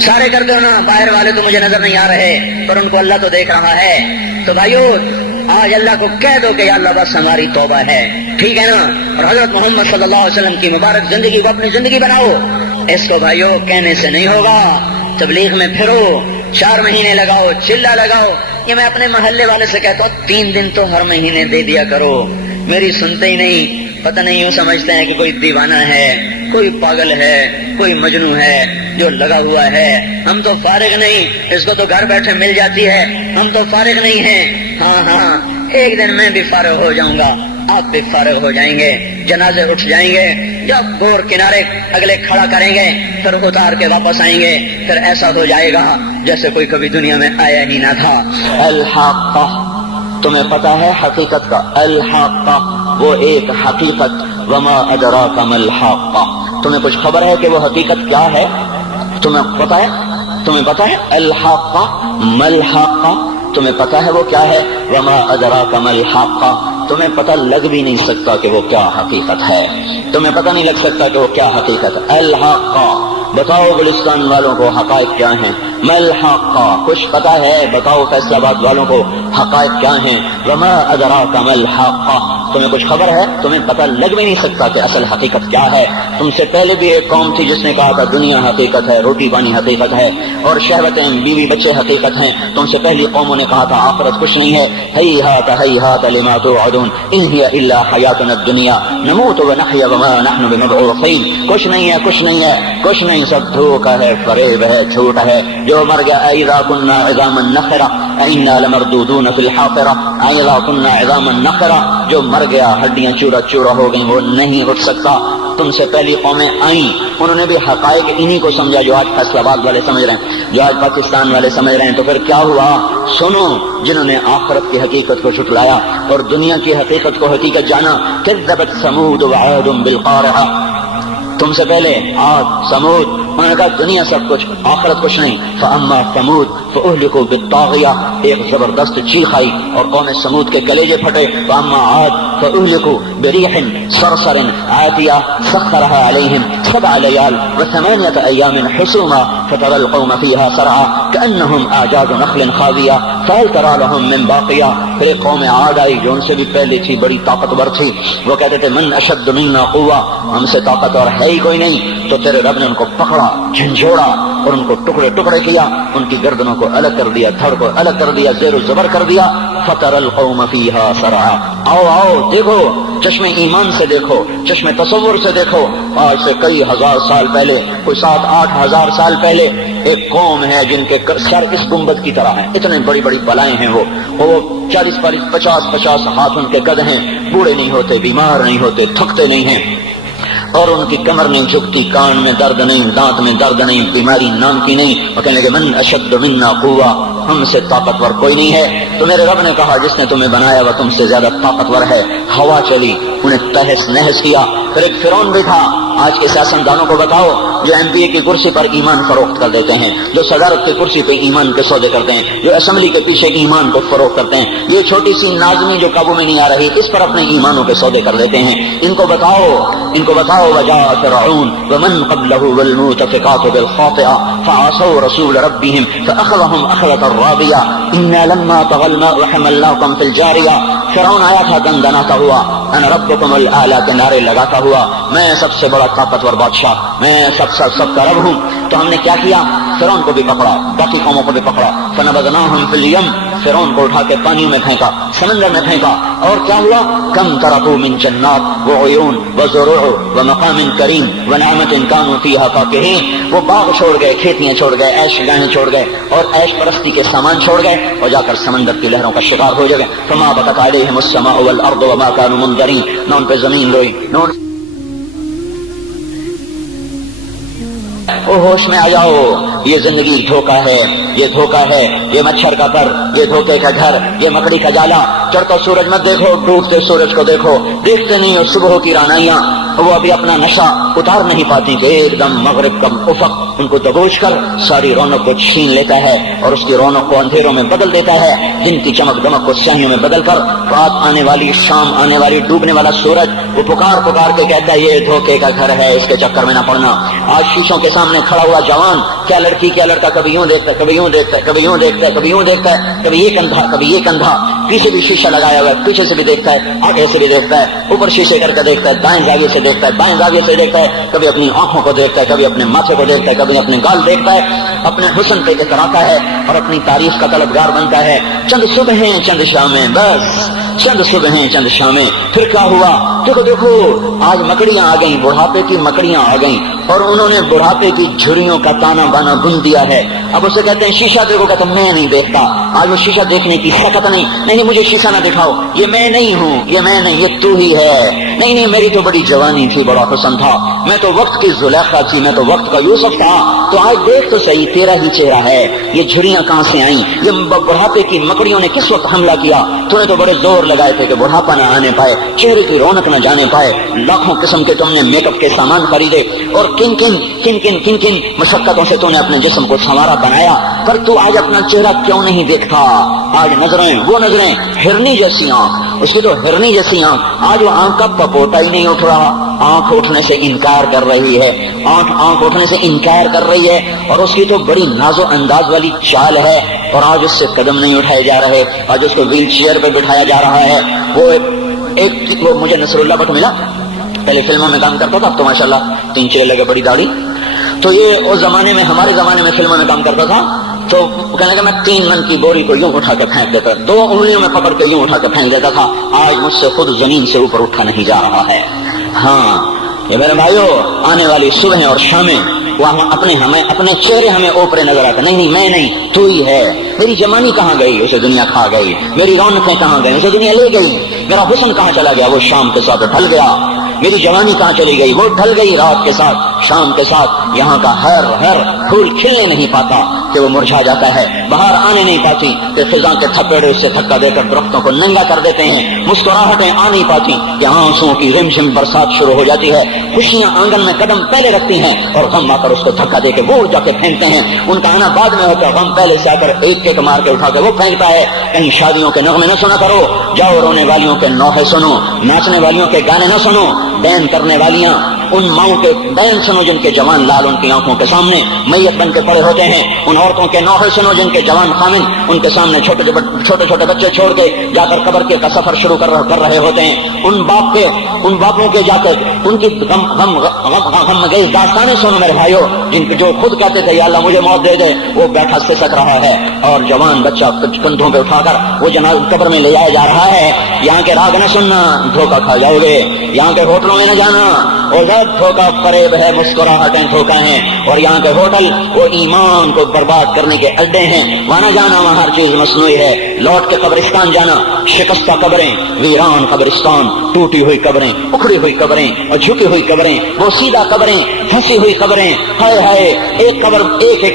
سارے کرتے ہو نا، باہر والے تو مجھے نظر نہیں آ رہے پر ان کو اللہ تو دیکھ رہا ہے. تو بھائیو آج اللہ کو کہہ دو کہ یا اللہ بس ہماری توبہ ہے، ٹھیک ہے نا. اور حضرت محمد صلی اللہ علیہ وسلم کی مبارک زندگی کو اپنی زندگی بناؤ. اس کو بھائیو کہنے سے نہیں ہوگا. تبلیغ میں پھرو، 4 مہینے لگاؤ، چلا لگاؤ. یہ میں اپنے محلے والے سے کہتا ہوں 3 دن تو ہر مہینے دے دیا کرو. میری سنتے ہی نہیں، پتہ نہیں یوں سمجھتے ہیں کہ کوئی دیوانہ ہے، کوئی پاگل ہے، کوئی مجنوں ہے جو لگا ہوا ہے. ہم تو فارغ نہیں، اس کو تو گھر بیٹھے مل جاتی ہے. ہم تو فارغ نہیں ہیں. ہاں ایک دن میں بھی فارغ ہو جاؤں گا، آپ بھی فارغ ہو جائیں گے. جنازے اٹھ جائیں گے، جب گور کنارے اگلے کھڑا کریں گے پھر اتار کے واپس آئیں گے. پھر ایسا ہو جائے گا جیسے کوئی کبھی دنیا میں آیا ہی نہ تھا. الحاقہ، تمہیں پتا ہے حقیقت کا؟ الحاقہ وہ ایک حقیقت. وما ادراک ما الحاقہ، تمہیں کچھ خبر ہے کہ وہ حقیقت کیا ہے؟ تمہیں پتا ہے؟ تمہیں پتا ہے الحاقہ ما الحاقہ؟ تمہیں پتا ہے وہ کیا ہے؟ وما ادراک ما الحاقہ، تمہیں پتہ لگ بھی نہیں سکتا کہ وہ کیا حقیقت ہے. تمہیں پتہ نہیں لگ سکتا کہ وہ کیا حقیقت ہے. الحاقہ، بتاؤ گلستان والوں کو حقائق کیا ہیں. ما الحاقہ، کچھ پتہ ہے؟ بتاؤ فیصل آباد والوں کو حقائق کیا ہیں. وما ادراک ما الحاقہ، تمہیں کچھ خبر ہے؟ تمہیں پتہ لگ بھی نہیں سکتا کہ اصل حقیقت کیا ہے. تم سے پہلے بھی ایک قوم تھی جس نے کہا تھا دنیا حقیقت ہے، روٹی پانی حقیقت ہے، اور شہوتیں بیوی بچے حقیقت ہیں. تم سے پہلی قوموں نے کہا تھا آخرت کچھ نہیں ہے. ہیہات لما توعدون ان ہی الا حیاتنا الدنیا نموت ونحیا وما نحن بمبعوثین. کچھ نہیں ہے، کچھ نہیں ہے، کچھ نہیں، سب دھوکہ ہے، فریب ہے، جھوٹ ہے. جو مر گیا اذا كنا عظاما نخرا انا لمردودون في الحافرہ. اذا كنا عظاما نخرا، جو مر گیا ہڈیاں چورا چورا ہو گئیں، وہ نہیں اٹھ سکتا. تم سے پہلی قومیں آئیں، انہوں نے بھی حقائق انہی کو سمجھا جو آج فیصل آباد والے سمجھ رہے ہیں، جو آج پاکستان والے سمجھ رہے ہیں. تو پھر کیا ہوا؟ سنو، جنہوں نے آخرت کی حقیقت کو جھٹلایا اور دنیا کی حقیقت کو حقیقت جانا. کذبت ثمود وعاد بالقارعہ، تم سے پہلے عاد ثمود، انہوں نے کہا دنیا سب کچھ، آخرت کچھ نہیں. فاما ثمود فاہلکوا بالطاغیہ، ایک زبردست چیخ آئی اور قوم ثمود کے کلیجے پھٹے. واما عاد فاہلکوا بریح صرصر عاتیہ سخرها علیہم 7 لیال و8 ایام حسوما فترى القوم فیہا سرعا کأنہم اعجاز نخل خاویہ فہل تری لہم من باقیہ. پھر ایک قوم عاد آئی جو ان سے بھی پہلے تھی، بڑی طاقتور تھی. وہ کہتے تھے من اشد منا قوہ، ہم سے طاقتور ہے ہی کوئی نہیں. تو تیرے رب نے ان کو پکڑا، جھنجھوڑا اور ان کو ٹکڑے ٹکڑے کیا، ان کی گردنوں کو الگ کر دیا، دھڑ کو الگ کر دیا، زیر و زبر کر دیا. فتر القوم فیہا سرعا، آؤ دیکھو، چشم ایمان سے دیکھو، چشم تصور سے دیکھو. آج سے کئی ہزار سال پہلے، کوئی 7-8 ہزار سال پہلے ایک قوم ہے جن کے سر اس گنبد کی طرح ہیں، اتنے بڑی بڑی بلائیں ہیں. وہ 40-50 ہاتھ ان کے قد ہیں، بوڑھے نہیں ہوتے، بیمار نہیں ہوتے، تھکتے نہیں ہیں، اور ان کی کمر نہیں جھکتی، کان میں درد نہیں، دانت میں درد نہیں، بیماری نام کی نہیں. وہ کہنے لگے من اشد منا قوہ، ہم سے طاقتور کوئی نہیں ہے. تو میرے رب نے کہا جس نے تمہیں بنایا وہ تم سے زیادہ طاقتور ہے. ہوا چلی، انہیں تہس نہس کیا. پھر ایک فرعون بھی تھا. آج کے سیاستدانوں کو بتاؤ جو ایم پی اے کی کرسی پر ایمان فروخت کر دیتے ہیں، جو صدارت کی کرسی پہ ایمان کے سودے کرتے ہیں، جو اسمبلی کے پیچھے ایمان کو فروخت کرتے ہیں، یہ چھوٹی سی نازنی جو قابو میں نہیں آ رہی اس پر اپنے ایمانوں کے سودے کر دیتے ہیں. ان کو بتاؤ وجاء فرعون ومن قبله والمؤتفقات بالخاطئة فعصوا رسول ربهم فأخذهم أخذة رابية إنا لما طغى الماء حملناكم في الجارية. فرعون آیا تھا دندناتا ہوا، انا ربکم الاعلی کے نعرے لگاتا ہوا، میں سب سے بڑا طاقتور بادشاہ، میں سب کا رب ہوں. تو ہم نے کیا کیا؟ فرعون کو بھی پکڑا، باقی قوموں کو بھی پکڑا. فنبذناهم في اليم، فرعون کو اٹھا کے پانیوں میں پھینکا، سمندر میں پھینکا. اور کیا ہوا؟ کم ترکوا من جنات وعیون وزروع ومقام کریم ونعمت كانوا فيها فاكهين. وہ باغ چھوڑ گئے، کھیتیاں چھوڑ گئے، عیش گاہیں چھوڑ گئے اور عیش پرستی کے سامان چھوڑ گئے اور جا کر سمندر کی لہروں کا شکار ہو گئے. فما بكت عليهم السماء والارض وما كانوا منذرين، نہ ان پہ زمین روئی، نہ ان او ہوش میں آ جاؤ. یہ زندگی دھوکہ ہے، یہ دھوکہ ہے، یہ مچھر کا پر، یہ دھوکے کا گھر، یہ مکڑی کا جالا. چڑھتا سورج مت دیکھو، ڈوبتے سورج کو دیکھو. دیکھتے نہیں ہو صبح کی رانائیاں، وہ ابھی اپنا نشہ اتار نہیں پاتی کہ ایک دم مغرب کا افق ان کو دبوچ کر ساری رونق کو چھین لیتا ہے اور اس کی رونق کو اندھیروں میں بدل دیتا ہے، دن کی چمک دمک کو سیاہیوں میں بدل کر رات آنے والی، شام آنے والی، ڈوبنے والا سورج وہ پکار پکار کے کہتا ہے یہ دھوکے کا گھر ہے، اس کے چکر میں نہ پڑنا. آج شیشوں کے سامنے کھڑا ہوا جوان کیا لڑکی کیا لڑکا کبھی یوں دیکھتا ہے کبھی یوں دیکھتا ہے کبھی یوں دیکھتا ہے کبھی یوں دیکھتا ہے، کبھی یہ کندھا کبھی یہ کندھا، پیچھے بھی شیشہ لگایا ہوا ہے، پیچھے سے بھی دیکھتا ہے آگے سے بھی دیکھتا ہے، اوپر شیشے کر کے دیکھتا ہے، دائیں زاویے سے دیکھتا ہے بائیں زاویے سے دیکھتا ہے، کبھی اپنی آنکھوں کو دیکھتا ہے کبھی اپنے ماتھے کو دیکھتا ہے کبھی اپنے گال دیکھتا ہے، اپنے حسن پہ اتراتا ہے اور اپنی تعریف کا طلبگار بنتا ہے۔ چند صبحیں چند شامیں، بس چند صبحیں چند شامیں، پھر کیا ہوا؟ دیکھو دیکھو آج مکڑیاں آ گئیں، بڑھاپے کی مکڑیاں آ گئیں اور انہوں نے بڑھاپے کی جھریوں کا تانا بانا بن دیا ہے۔ اب اسے کہتے ہیں شیشہ دیکھو، کہتا میں نہیں دیکھتا۔ آج وہ شیشہ دیکھنے کی سکت نہیں مجھے شیشہ نہ دکھاؤ، یہ میں نہیں ہوں، یہ میں نہیں، یہ تو ہی ہے۔ نہیں میری تو بڑی جوانی تھی، بڑا حسن تھا، میں تو وقت کی زلیخا تھی، میں تو وقت کا یوسف تھا، تو آج دیکھ تو صحیح تیرا ہی چہرہ ہے، یہ جھریاں کہاں سے آئیں؟ یہ بڑھاپے کی مکڑیوں نے کس وقت حملہ کیا؟ تو نے تو بڑے زور لگائے تھے کہ بڑھاپا نہ آنے پائے، چہرے کی رونق نہ جانے پائے، لاکھوں قسم کے تم نے میک اپ کے سامان خریدے اور کن کن مشقتوں سے تو نے اپنے جسم کو سنوارا بنایا، پر تو آج اپنا چہرہ کیوں نہیں دیکھتا؟ آج نظریں وہ نظریں، ہرنی جیسی آنکھ، اس کی تو ہرنی جیسی آنکھ، آج وہ آنکھ کا پپوتا ہی نہیں اٹھ رہا، آنکھ اٹھنے سے انکار کر رہی ہے، آنکھ اٹھنے سے انکار کر رہی ہے، اور اس کی تو بڑی ناز و انداز والی چال ہے، اور آج اس سے قدم نہیں اٹھائے جا رہے، آج اس کو ویل چیئر پہ بٹھایا جا رہا ہے۔ وہ مجھے نصر اللہ بٹ ملا، پہلے فلموں میں کام کرتا تھا، اب تو ماشاءاللہ 3 چیلے لگے، بڑی داڑھی، تو یہ اس زمانے میں ہمارے زمانے میں فلموں میں کام کرتا تھا، تو کہنے لگا میں 3 من کی بوری کو یوں اٹھا کے پھینک دیتا، 2 انگلیوں میں پکڑ کے یوں اٹھا کے پھینک دیتا تھا، آج مجھ سے خود زمین سے اوپر اٹھا نہیں جا رہا ہے۔ ہاں یہ میرے بھائیو، آنے والی صبح اور شامیں وہاں اپنے چہرے ہمیں اوپرے نظر آتے، نہیں میں نہیں، تو ہی ہے۔ میری جوانی کہاں گئی؟ اسے دنیا کھا گئی۔ میری رونقیں کہاں گئی؟ اسے دنیا لے گئی۔ میرا حسن کہاں چلا گیا؟ وہ شام کے ساتھ ڈھل گیا۔ میری جوانی کہاں چلی گئی؟ وہ ڈھل گئی رات کے ساتھ، شام کے ساتھ۔ یہاں کا ہر پھول کھلنے نہیں پاتا کہ وہ مرجھا جاتا ہے، بہار آنے نہیں پاتی کہ خزاں کے تھپیڑے سے دھکا دے کر درختوں کو ننگا کر دیتے ہیں، مسکراہٹیں آ نہیں پاتی کہ آنسوؤں کی رمجھم برسات شروع ہو جاتی ہے، خوشیاں آنگن میں قدم پہلے رکھتی ہیں اور غم آ کر اس کو دھکا دے کے وہ جا کے پھینکتے ہیں۔ ان کا آنا بعد میں ہوتا ہے، غم پہلے سے آ کر ایک مار کے اٹھا کے وہ پھینکتا ہے۔ کہیں شادیوں کے نغمے نہ سنا کرو، جاؤ رونے والیوں کے نوحے سنو، ناچنے والیوں کے گانے نہ سنو، ڈین کرنے والیاں ان ماؤں کے ڈین سنو جن کے جوان لال ان کی آنکھوں کے سامنے میت بن کے پڑے ہوتے ہیں، ان عورتوں کے نوحے سنو جن کے جوان خامن ان کے سامنے چھوٹے چھوٹے بچے چھوڑ کے جا کر قبر کے کا سفر شروع کر رہے ہوتے ہیں، ان باپوں کے جا کر ان کی غم گئی داستانیں سنو میرے بھائیو، جو خود کہتے تھے یا اللہ مجھے موت دے دے، وہ بیٹھا سسک رہا ہے اور جوان بچہ کندھوں پہ اٹھا کر وہ جنازہ قبر میں لے جایا جا رہا ہے۔ یہاں کے راگ نہ سننا، دھوکہ کھا جاؤ گے، یہاں کے ہوٹلوں میں نہ جانا، اور دھوکہ فریب ہے، مسکراہٹیں دھوکہ ہیں، اور یہاں کے ہوٹل وہ ایمان کو برباد کرنے کے اڈے ہیں، وہاں نہ جانا، وہاں ہر چیز مصنوعی ہے۔ لوٹ کے قبرستان جانا، شکستہ قبریں، ویران قبرستان، ٹوٹی ہوئی قبریں، اکھڑی ہوئی قبریں اور جھکی ہوئی قبریں، وہ سیدھا قبریں، پھنسی ہوئی قبریں، ہائے ہائے، ایک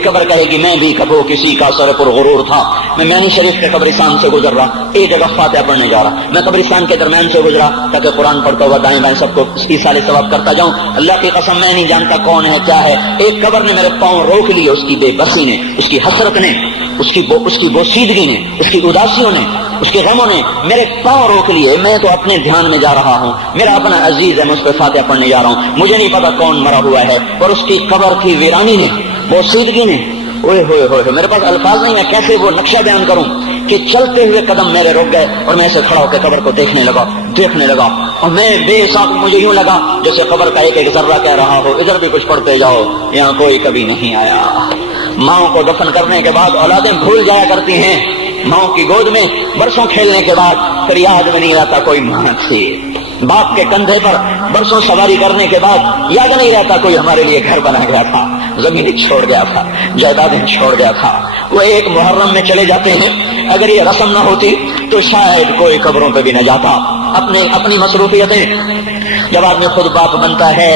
قبر کہے گی میں بھی کبھی کسی کا سر پر غرور تھا۔ میں میانی شریف کے قبرستان سے گزر رہا، ایک جگہ فاتحہ پڑھنے جا رہا، میں قبرستان کے درمیان سے گزرا تاکہ قرآن پڑھتا ہوا دائیں بائیں سب کو ایصال ثواب کرتا جاؤں۔ اللہ کی قسم میں نہیں جانتا کون ہے کیا ہے، ایک قبر نے میرے پاؤں روک لیے، اس کی بے بسی نے، اس کی حسرت نے، اس کی بوسیدگی نے، اس کی اداسیوں نے، اس کے غموں نے میرے پاؤں روک لیے۔ میں تو اپنے دھیان میں جا رہا ہوں، میرا اپنا عزیز ہے، میں اس پہ فاتحہ پڑھنے جا رہا ہوں، مجھے نہیں پتا کون مرا ہوا ہے، اور اس کی قبر کی ویرانی نے، بوسیدگی نے، اوئے ہوئے ہوئے، میرے پاس الفاظ نہیں، میں کیسے وہ نقشہ بیان کروں کہ چلتے ہوئے قدم میرے رک گئے اور میں ایسے کھڑا ہو کے قبر کو دیکھنے لگا اور میں بے ساکھ، مجھے یوں لگا جیسے قبر کا ایک ذرہ کہہ رہا ہو ادھر بھی کچھ پڑھتے جاؤ، یہاں کوئی کبھی نہیں آیا۔ ماؤں کو دفن کرنے کے بعد اولادیں بھول جایا کرتی ہیں، ماؤں کی گود میں برسوں کھیلنے کے بعد پھر یاد میں نہیں رہتا کوئی ماں تھی، باپ کے کندھے پر برسوں سواری کرنے کے بعد یاد نہیں رہتا کوئی ہمارے لیے گھر بنا گیا تھا، زمین چھوڑ گیا تھا، جائیدادیں چھوڑ گیا تھا۔ وہ ایک محرم میں چلے جاتے ہیں، اگر یہ رسم نہ ہوتی تو شاید کوئی قبروں پہ بھی نہ جاتا۔ اپنی مصروفیتیں، جب آدمی خود باپ بنتا ہے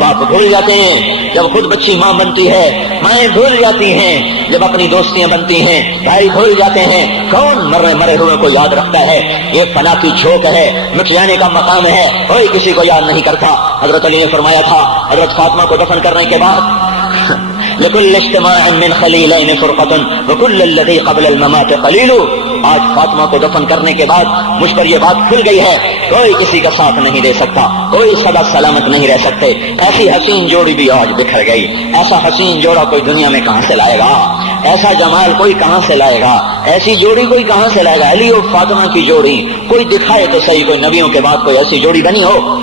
باپ بھول جاتے ہیں، جب خود بچی ماں بنتی ہے مائیں بھول جاتی ہیں، جب اپنی دوستیاں بنتی ہیں بھائی بھول جاتے ہیں، کون مرے ہوئے کو یاد رکھتا ہے؟ یہ فنا کی جھوک ہے، مٹ جانے کا مقام ہے، کوئی کسی کو یاد نہیں کرتا۔ حضرت علی نے فرمایا تھا حضرت فاطمہ کو دفن کرنے کے بعد لكل اجتماع من خليلين فرقة وكل الذي قبل الممات قليل، آج فاطمہ کو دفن کرنے کے بعد مجھ پر یہ بات کھل گئی ہے، کوئی کسی کا ساتھ نہیں دے سکتا، کوئی سدا سلامت نہیں رہ سکتے۔ ایسی حسین جوڑی بھی آج بکھر گئی، ایسا حسین جوڑا کوئی دنیا میں کہاں سے لائے گا، ایسا جمال کوئی کہاں سے لائے گا، ایسی جوڑی کوئی کہاں سے لائے گا۔ علی اور فاطمہ کی جوڑی کوئی دکھائے تو صحیح، کوئی نبیوں کے بعد کوئی ایسی جوڑی بنی ہو،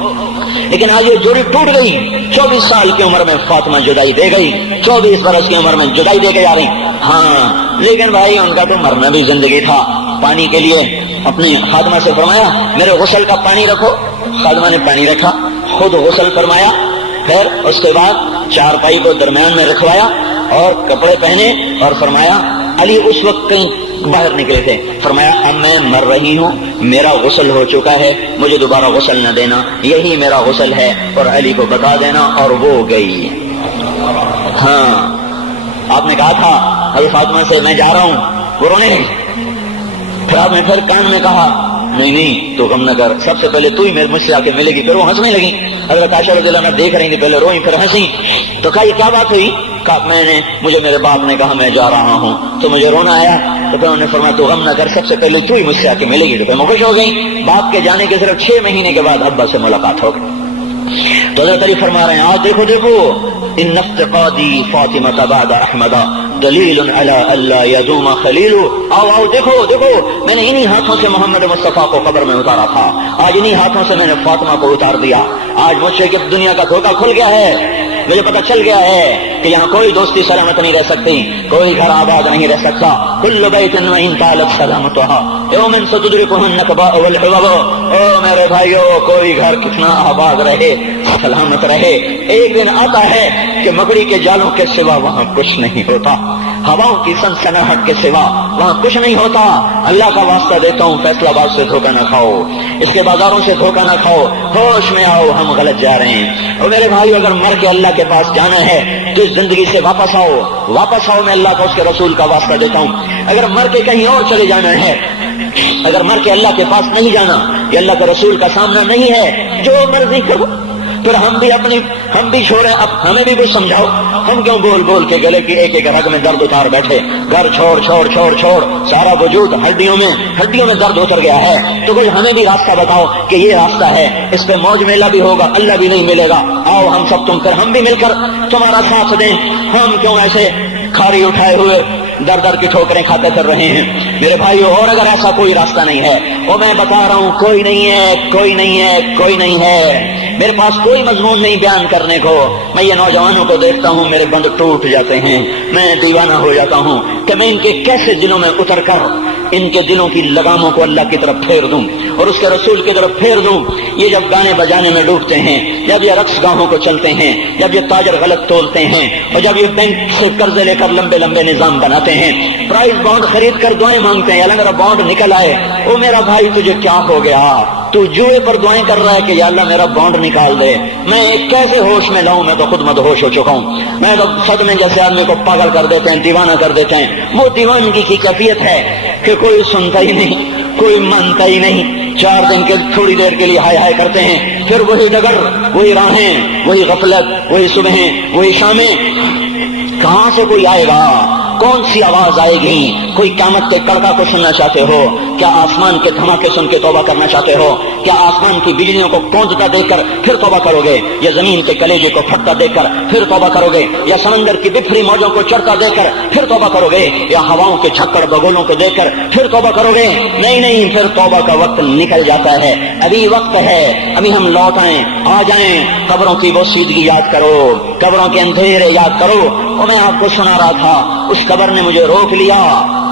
لیکن آج یہ جوڑی ٹوٹ گئی۔ 24 سال کی عمر میں فاطمہ جدائی دے گئی، 24 برس کی عمر میں جدائی دے کے جا رہی۔ ہاں لیکن بھائی ان کا تو مرنا بھی زندگی تھا۔ پانی کے لیے اپنی خادمہ سے فرمایا میرے غسل کا پانی رکھو، خادمہ نے پانی رکھا، خود غسل فرمایا، پھر اس کے بعد چارپائی کو درمیان میں رکھوایا اور کپڑے پہنے اور فرمایا، علی اس وقت کہیں باہر نکلے تھے، فرمایا اب میں مر رہی ہوں، میرا غسل ہو چکا ہے، مجھے دوبارہ غسل نہ دینا، یہی میرا غسل ہے اور علی کو بتا دینا، اور وہ گئی۔ ہاں آپ نے کہا تھا حضرت فاطمہ سے میں جا رہا ہوں، وہ رونے لگی، پھر آپ نے پھر کان میں کہا نہیں تو غم نہ کر، سب سے پہلے تو ہی مجھ سے آ کے ملے گی، پھر وہ ہنسنے لگی۔ حضرت عائشہ رضی اللہ عنہا دیکھ رہی تھی، پہلے روئی پھر ہنسی، تو کہا یہ کیا بات ہوئی؟ کہا مجھے میرے باپ نے کہا میں جا رہا ہوں تو مجھے رونا آیا، تو پھر انہوں نے فرمایا تو غم نہ کر، سب سے پہلے تو ہی مجھ سے آ کے ملے گی، تو پھر میں خوش ہو گئی۔ باپ کے جانے کے صرف 6 مہینے کے بعد ابا سے ملاقات ہو گئی۔ تو حضرت علی فرما رہے ہیں آج دیکھو دیکھو ان افتقادی فاطمہ بعد احمد دلیل علی اللہ یدوم خلیل، آؤ آؤ دیکھو دیکھو میں نے انہی ہاتھوں سے محمد مصطفیٰ کو قبر میں اتارا تھا، آج انہی ہاتھوں سے میں نے فاطمہ کو اتار دیا، آج مجھ سے کہ دنیا کا دھوکہ کھل گیا ہے، مجھے پتہ چل گیا ہے کہ یہاں کوئی دوستی سلامت نہیں رہ سکتی، کوئی گھر آباد نہیں رہ سکتا، کل بیت وان طالت سلامتها یوم ستدرکہ النکباء والحباب، او میرے بھائیو کوئی گھر کتنا آباد رہے سلامت رہے، ایک دن آتا ہے کہ مکڑی کے جالوں کے سوا وہاں کچھ نہیں ہوتا، ہواؤں کی سنسناہٹ کے سوا وہاں کچھ نہیں ہوتا۔ اللہ کا واسطہ دیتا ہوں فیصلہ آباد سے دھوکہ نہ کھاؤ، اس کے بازاروں سے دھوکہ نہ کھاؤ، ہوش میں آؤ ہم غلط جا رہے ہیں۔ اور میرے بھائی اگر مر کے اللہ کے پاس جانا ہے تو اس زندگی سے واپس آؤ، واپس آؤ، میں اللہ کا اس کے رسول کا واسطہ دیتا ہوں۔ اگر مر کے کہیں اور چلے جانا ہے، اگر مر کے اللہ کے پاس نہیں جانا یا اللہ کے رسول کا سامنا نہیں ہے، جو مرضی کرو، پھر ہم بھی چھوڑیں، اب ہمیں بھی کچھ سمجھاؤ، ہم کیوں بول بول کے گلے کی ایک ایک رگ میں درد اتار بیٹھے، گھر چھوڑ چھوڑ چھوڑ چھوڑ، سارا وجود ہڈیوں میں درد اتر گیا ہے، تو کچھ ہمیں بھی راستہ بتاؤ کہ یہ راستہ ہے، اس پہ موج میلہ بھی ہوگا، اللہ بھی نہیں ملے گا، آؤ ہم سب تم کر ہم بھی مل کر تمہارا ساتھ دیں، ہم کیوں ایسے کھاری اٹھائے ہوئے در در کی ٹھوکریں کھاتے پھر رہے ہیں میرے بھائیو۔ اور اگر ایسا کوئی راستہ نہیں ہے، وہ میں بتا رہا ہوں کوئی نہیں ہے، کوئی نہیں ہے، کوئی نہیں ہے، میرے پاس کوئی مضمون نہیں بیان کرنے کو۔ میں یہ نوجوانوں کو دیکھتا ہوں میرے بند ٹوٹ جاتے ہیں، میں دیوانہ ہو جاتا ہوں کہ میں ان کے کیسے دلوں میں اتر کر ان کے دلوں کی لگاموں کو اللہ کی طرف پھیر دوں اور اس کے رسول کی طرف پھیر دوں۔ یہ جب گانے بجانے میں ڈوبتے ہیں، جب یہ رقص گاہوں کو چلتے ہیں، جب یہ تاجر غلط تولتے ہیں، اور جب یہ بینک سے قرضے لے کر لمبے لمبے نظام بناتے ہیں، پرائز بانڈ خرید کر دعائیں مانگتے ہیں، اللہ میرا بانڈ نکل آئے، او میرا بھائی تجھے کیا ہو گیا؟ تو جوئے پر دعائیں کر رہا ہے کہ یا اللہ میرا بانڈ نکال دے، میں کیسے ہوش میں لاؤں؟ میں تو خود مدہوش ہو چکا ہوں، میں تو صدمے جیسے آدمی کو پاگل کر دیتے ہیں، دیوانہ کر دیتے ہیں۔ وہ دیوانگی کی کیفیت ہے کہ کوئی سنتا ہی نہیں، کوئی مانتا ہی نہیں، 4 دن کے تھوڑی دیر کے لیے ہائے ہائے کرتے ہیں، پھر وہی ڈگر، وہی راہیں، وہی غفلت، وہی صبحیں، وہی شامیں۔ کہاں سے کوئی آئے گا؟ کون سی آواز آئے گی؟ کوئی قیامت کے کڑکا کو سننا چاہتے ہو؟ کیا آسمان کے دھماکے سن کے توبہ کرنا چاہتے ہو؟ کیا آسمان کی بجلیوں کو گونجتا دیکھ کر پھر توبہ کرو گے، یا زمین کے کلیجے کو پھٹتا دیکھ کر پھر توبہ کرو گے، یا سمندر کی بکھری موجوں کو چڑھتا دیکھ کر پھر توبہ کرو گے، یا ہواؤں کے جھکڑ بگولوں کو دیکھ کر پھر توبہ کرو گے؟ نہیں نہیں، پھر توبہ کا وقت نکل جاتا ہے، ابھی وقت ہے، ابھی ہم لوٹ آئیں، آ جائیں، قبروں کی وہ سیدگی یاد کرو، قبروں کے اندھیرے یاد کرو۔ اور میں آپ کو سنا رہا تھا، اس قبر نے مجھے روک لیا،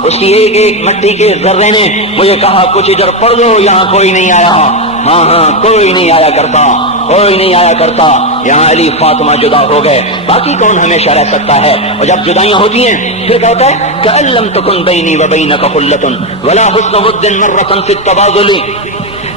اس کی ایک ایک مٹی کے ذرے نے مجھے کہا کچھ ادھر پڑھ دو، یہاں کوئی نہیں آیا، ہاں کوئی نہیں آیا کرتا، کوئی نہیں آیا کرتا، یہاں علی فاطمہ جدا ہو گئے، باقی کون ہمیشہ رہ سکتا ہے؟ اور جب جدائیاں ہوتی ہیں پھر کیا ہوتا ہے کہ لم تکن بینی و بینک خلۃ ولا حسن ود مرۃ فی التبادل۔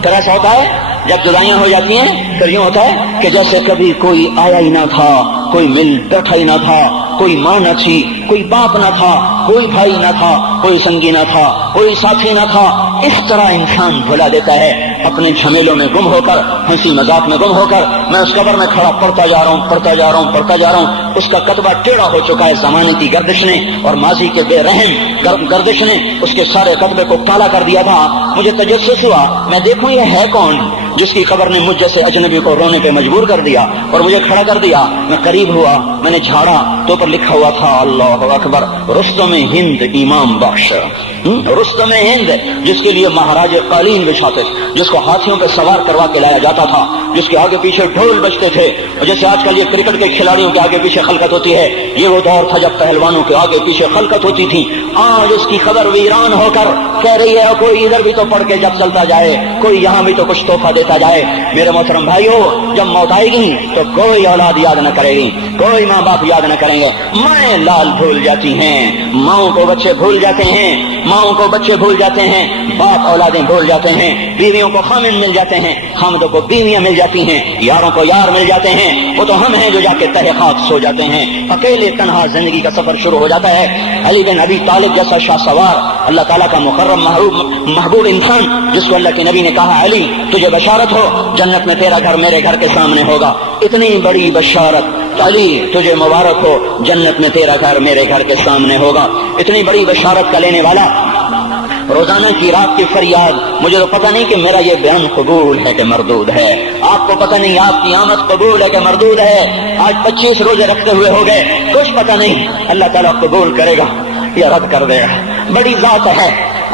پھر ایسا ہوتا ہے جب جدائیاں ہو جاتی ہیں پھر یوں ہوتا ہے کہ جیسے کبھی کوئی آیا ہی نہ تھا، کوئی مل بیٹھا ہی نہ تھا، کوئی ماں نہ تھی، کوئی باپ نہ تھا، کوئی بھائی نہ تھا، کوئی سنگی نہ تھا، کوئی ساتھی نہ تھا۔ اس طرح انسان بھلا دیتا ہے اپنے جھمیلوں میں گم ہو کر، ہنسی مذاق میں گم ہو کر۔ میں اس قبر میں کھڑا پڑھتا جا رہا ہوں، پڑھتا جا رہا ہوں، پڑھتا جا رہا ہوں، اس کا کتبہ ٹیڑھا ہو چکا ہے ضمانتی گردش نے اور ماضی کے بے رحم گردش نے اس کے سارے کتبے کو کالا کر دیا تھا. مجھے تجسس ہوا میں دیکھوں یہ ہے کون جس کی خبر نے مجھ جیسے اجنبی کو رونے پہ مجبور کر دیا اور مجھے کھڑا کر دیا. میں قریب ہوا, میں نے جھاڑا تو پر لکھا ہوا تھا اللہ اکبر, رستم ہند امام بخش. رستم ہند جس کے لیے مہاراج قالین بچھاتے, جس کو ہاتھیوں پہ سوار کروا کے لایا جاتا تھا, جس کے آگے پیچھے ڈھول بجتے تھے, اور جیسے آج کل یہ کرکٹ کے کھلاڑیوں کے آگے پیچھے خلقت ہوتی ہے, یہ وہ دور تھا جب پہلوانوں کے آگے پیچھے خلقت ہوتی تھی. آج اس کی خبر ویران ہو کر کہہ رہی ہے کوئی ادھر بھی تو پڑھ کے جب چلتا جائے, کوئی یہاں بھی تو کچھ تحفہ دیتا جائے. میرے محترم بھائیو, جب موت آئے گی تو کوئی اولاد یاد نہ کرے گی, کوئی ماں باپ یاد نہ کریں گے. مائیں لال بھول جاتی ہیں, ماؤں کو بچے بھول جاتے ہیں, ماؤں کو بچے بھول جاتے ہیں, باپ اولادیں بھول جاتے ہیں, بیویوں کو خامن مل جاتے ہیں, خامدوں کو بیویاں مل جاتی ہیں, یاروں کو یار مل جاتے ہیں. وہ تو ہم ہیں جو جا کے تہہ خاک سو جاتے ہیں. اکیلے تنہا زندگی کا سفر شروع ہو جاتا ہے. علی بن ابی طالب جیسا شاہ سوار, اللہ تعالیٰ کا مکرم محبوب انسان, جس کو اللہ کے نبی نے کہا علی تجھے بشارت ہو جنت میں تیرا گھر میرے گھر کے سامنے ہوگا. اتنی بڑی بشارت علی تجھے مبارک ہو جنت میں تیرا گھر میرے گھر کے سامنے ہوگا. اتنی بڑی بشارت کا لینے والا روزانہ کی رات کی فریاد. مجھے تو پتہ نہیں کہ میرا یہ بیان قبول ہے کہ مردود ہے, آپ کو پتہ نہیں آپ کی آمد قبول ہے کہ مردود ہے. آج 25 روزے رکھتے ہوئے ہو گئے, کچھ پتہ نہیں اللہ تعالیٰ قبول کرے گا یا رد کر دے گا. بڑی ذات ہے.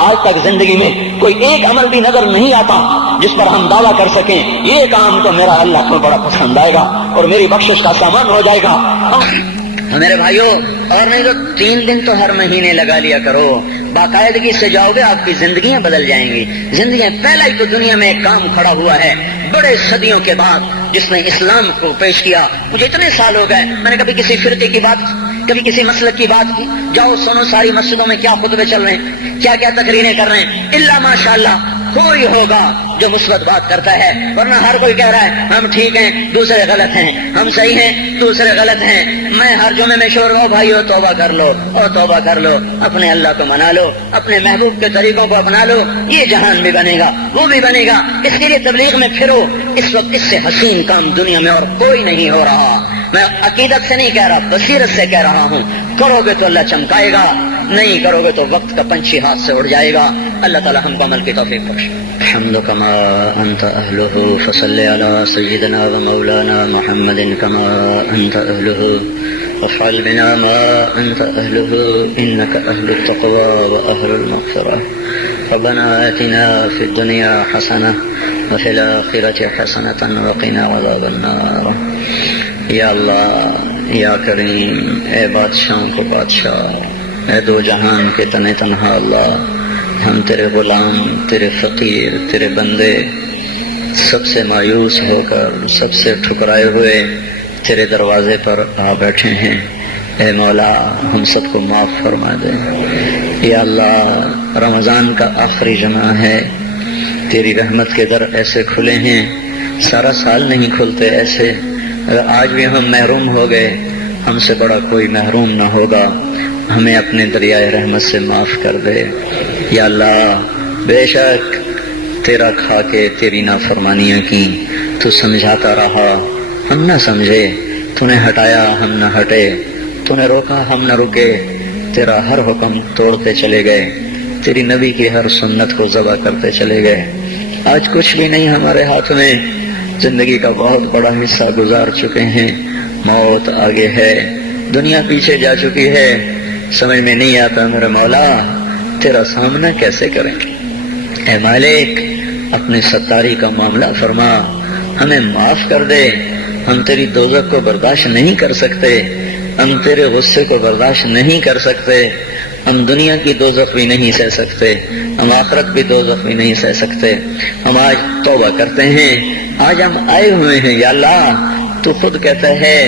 آج تک زندگی میں کوئی ایک عمل بھی نظر نہیں آتا جس پر ہم دعویٰ کر سکیں یہ کام تو میرا اللہ کو بڑا پسند آئے گا اور میری بخشش کا سامان ہو جائے گا. میرے بھائیوں, اور نہیں تو 3 دن تو ہر مہینے لگا لیا کرو, باقاعدگی سے جاؤ گے آپ کی زندگیاں بدل جائیں گی. زندگیاں پہلا ہی تو دنیا میں ایک کام کھڑا ہوا ہے بڑے صدیوں کے بعد جس نے اسلام کو پیش کیا. مجھے اتنے سال ہو گئے, میں نے کبھی کسی فرقے کی بات, کبھی کسی مسلک کی بات کی. جاؤ سنو ساری مسجدوں میں کیا خطبے چل رہے ہیں, کیا کیا تقریریں کر رہے ہیں. الا ماشاءاللہ کوئی ہوگا جو مثبت بات کرتا ہے, ورنہ ہر کوئی کہہ رہا ہے ہم ٹھیک ہیں دوسرے غلط ہیں, ہم صحیح ہیں دوسرے غلط ہیں. میں ہر جمعے میں شور ہوں بھائیو توبہ کر لو, اور توبہ کر لو, اپنے اللہ کو منا لو, اپنے محبوب کے طریقوں کو اپنا لو, یہ جہان بھی بنے گا وہ بھی بنے گا. اس کے لیے تبلیغ میں پھرو. اس وقت اس سے حسین کام دنیا میں اور کوئی نہیں ہو رہا. میں عقیدت سے نہیں کہہ رہا, بصیرت سے کہہ رہا ہوں. کرو گے تو اللہ چمکائے گا, نہیں کرو گے تو وقت کا پنچھی ہاتھ سے اڑ جائے گا. اللہ تعالی ہم کو عمل کی توفیق بخشے. الحمد کما انت اہلہ فصل علی سیدنا و مولانا محمد کما انت اہلہ وافعل بنا ما انت اہلہ انک اہل التقوى واہل المغفرہ. ربنا آتنا فی الدنیا حسنہ وفی الآخرۃ حسنۃ وقنا عذاب النار. یا اللہ یا کریم, اے بادشاہوں کو بادشاہ, اے دو جہان کے تن تنہا اللہ, ہم تیرے غلام, تیرے فقیر, تیرے بندے, سب سے مایوس ہو کر, سب سے ٹھکرائے ہوئے تیرے دروازے پر آ بیٹھے ہیں. اے مولا ہم سب کو معاف فرما دے. یا اللہ رمضان کا آخری جمعہ ہے, تیری رحمت کے در ایسے کھلے ہیں سارا سال نہیں کھلتے ایسے. اگر آج بھی ہم محروم ہو گئے, ہم سے بڑا کوئی محروم نہ ہوگا. ہمیں اپنے دریائے رحمت سے معاف کر دے. یا اللہ بے شک تیرا کھا کے تیری نافرمانیاں کی, تو سمجھاتا رہا ہم نہ سمجھے, تو نے ہٹایا ہم نہ ہٹے, تو نے روکا ہم نہ رکے, تیرا ہر حکم توڑتے چلے گئے, تیری نبی کی ہر سنت کو ذبح کرتے چلے گئے. آج کچھ بھی نہیں ہمارے ہاتھ میں, زندگی کا بہت بڑا حصہ گزار چکے ہیں. موت آگے ہے, دنیا پیچھے جا چکی ہے. سمجھ میں نہیں آتا میرے مولا تیرا سامنا کیسے کریں. اے مالک اپنی ستاری کا معاملہ فرما, ہمیں معاف کر دے. ہم تیری دوزخ کو برداشت نہیں کر سکتے, ہم تیرے غصے کو برداشت نہیں کر سکتے. ہم دنیا کی دوزخ بھی نہیں سہ سکتے, ہم آخرت بھی دوزخ بھی نہیں سہ سکتے. ہم آج توبہ کرتے ہیں, آج ہم آئے ہوئے ہیں. یا اللہ تو خود کہتا ہے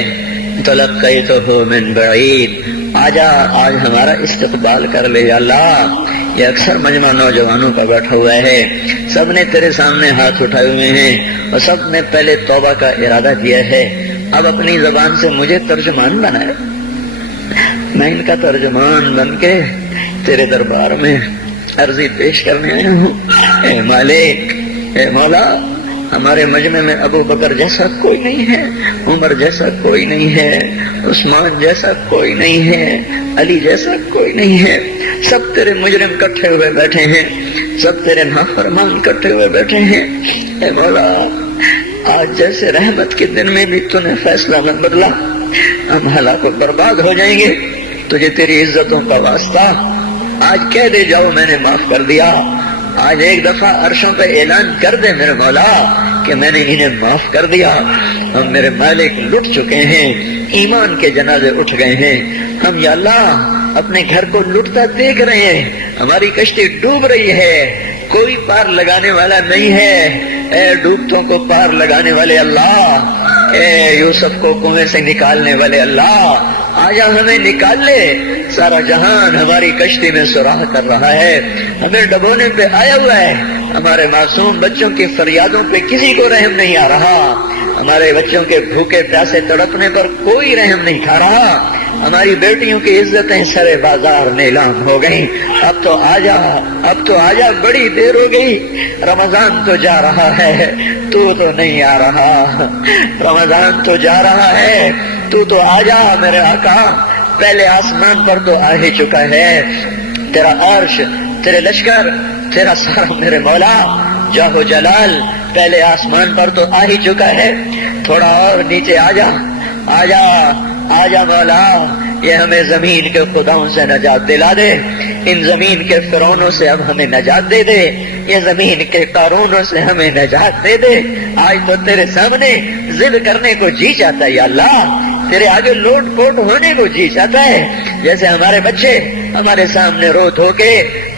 تلقیتہ من بعید, آجا آج ہمارا استقبال کر لے. یا اللہ یہ اکثر مجمع نوجوانوں کا بیٹھا ہوا ہے, سب نے تیرے سامنے ہاتھ اٹھائے ہوئے ہیں اور سب نے پہلے توبہ کا ارادہ کیا ہے. اب اپنی زبان سے مجھے ترجمان بنائے, میں ان کا ترجمان بن کے تیرے دربار میں عرضی پیش کرنے آیا ہوں. اے مالک اے مولا ہمارے مجمع میں ابو بکر جیسا کوئی نہیں ہے، عمر جیسا کوئی نہیں ہے، عثمان جیسا کوئی نہیں ہے، علی جیسا کوئی نہیں ہے، سب تیرے مجرم کٹھے ہوئے بیٹھے ہیں، سب تیرے نافرمان کٹھے ہوئے بیٹھے ہیں۔ اے مولا، آج جیسے رحمت کے دن میں بھی تو نے فیصلہ مت بدلا، ہم ہلاک و برباد ہو جائیں گے۔ تجھے تیری عزتوں کا واسطہ آج کہہ دے جاؤ میں نے معاف کر دیا۔ آج ایک دفعہ عرشوں پہ اعلان کر دے میرے مولا کہ میں نے انہیں معاف کر دیا۔ ہم میرے مالک لٹ چکے ہیں، ایمان کے جنازے اٹھ گئے ہیں۔ ہم یا اللہ اپنے گھر کو لٹتا دیکھ رہے ہیں، ہماری کشتی ڈوب رہی ہے، کوئی پار لگانے والا نہیں ہے۔ اے ڈوبتوں کو پار لگانے والے اللہ، اے یوسف کو کنویں سے نکالنے والے اللہ، آجا ہمیں نکال لے۔ سارا جہان ہماری کشتی میں سراغ کر رہا ہے، ہمیں ڈبونے پہ آیا ہوا ہے۔ ہمارے معصوم بچوں کی فریادوں پہ کسی کو رحم نہیں آ رہا، ہمارے بچوں کے بھوکے پیاسے تڑپنے پر کوئی رحم نہیں کھا رہا، ہماری بیٹیوں کی عزتیں سرے بازار نیلام ہو گئیں۔ اب تو آجا، اب تو آجا، بڑی دیر ہو گئی، رمضان تو جا رہا ہے، تو نہیں آ رہا، رمضان تو جا رہا ہے، تو آجا میرے آقا۔ پہلے آسمان پر تو آ ہی چکا ہے، تیرا عرش، تیرے لشکر، تیرا سارا میرے مولا جاہو جلال پہلے آسمان پر تو آ ہی چکا ہے، تھوڑا اور نیچے آجا، آجا، آجا مولا۔ یہ ہمیں زمین کے خداؤں سے نجات دلا دے، ان زمین کے فرعونوں سے اب ہمیں نجات دے دے، یہ زمین کے قارونوں سے ہمیں نجات دے دے۔ آج تو تیرے سامنے ضد کرنے کو جی چاہتا ہے یا اللہ، تیرے آگے لوٹ پوٹ ہونے کو جی چاہتا ہے، جیسے ہمارے بچے ہمارے سامنے رو دھو کے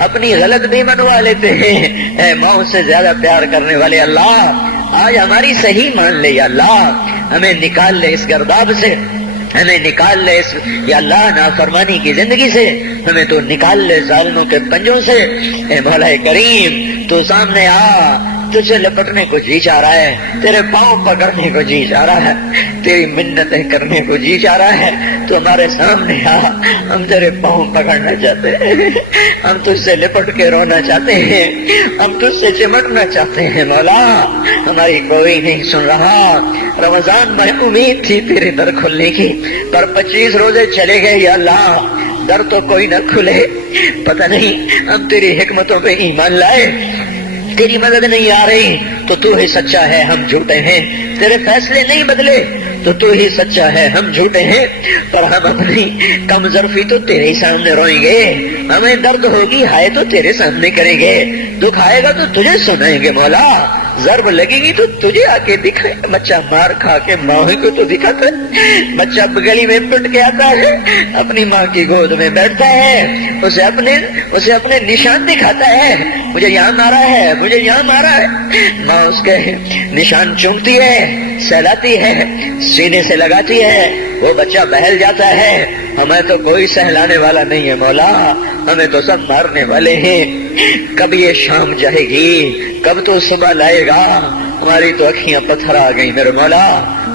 اپنی غلط بھی منوا لیتے ہیں۔ اے موت سے زیادہ پیار کرنے والے اللہ، آج ہماری صحیح مان لے یا اللہ، ہمیں نکال لے اس گرداب سے، ہمیں نکال لے اس یا اللہ نافرمانی کی زندگی سے، ہمیں تو نکال لے ظالموں کے پنجوں سے۔ اے مولا کریم، تو سامنے آ، تجھے لپٹنے کو جی چاہ رہا ہے، تیرے پاؤں پکڑنے کو جی چاہ رہا ہے، تیری منتیں کرنے کو جی چاہ رہا ہے، تو ہمارے سامنے آ، ہم تیرے پاؤں پکڑنا چاہتے ہیں، ہم تجھ سے لپٹ کے رونا چاہتے ہیں، ہم تجھ سے چمٹنا چاہتے ہیں۔ مولا ہماری کوئی نہیں سن رہا، رمضان میں امید تھی تیرے در کھلنے کی، پر 25 روزے چلے گئے یا اللہ، در تو کوئی نہ کھلے۔ پتہ نہیں ہم تیری حکمتوں پہ ایمان لائے، تیری مدد نہیں آ رہی تو ہی سچا ہے، ہم جھوٹے ہیں، تیرے فیصلے نہیں بدلے تو ہی سچا ہے، ہم جھوٹے ہیں، پر ہم اپنی کم ظرفی تو تیرے ہی سامنے روئیں گے، ہمیں درد ہوگی ہائے تو تیرے سامنے کریں گے، دکھ آئے گا تو تجھے سنائیں گے مولا، ضرب لگے گی تو تجھے آ کے دکھائے۔ بچہ مار کھا کے ماں کو تو دکھاتا ہے، بچہ گلی میں پٹ کے آتا ہے، اپنی ماں کی گود میں بیٹھتا ہے، اسے اپنے نشان دکھاتا ہے، مجھے یہاں مارا ہے، مجھے یہاں مارا ہے، ماں اس کے نشان چومتی ہے، سہلاتی ہے، سینے سے لگاتی ہے، وہ بچہ بہل جاتا ہے۔ ہمیں تو کوئی سہلانے والا نہیں ہے مولا، ہمیں تو سب مارنے والے ہیں۔ کب یہ شام جائے گی، کب تو صبح لائے گا؟ ہماری تو اکھیاں پتھر آ گئی میرے مولا،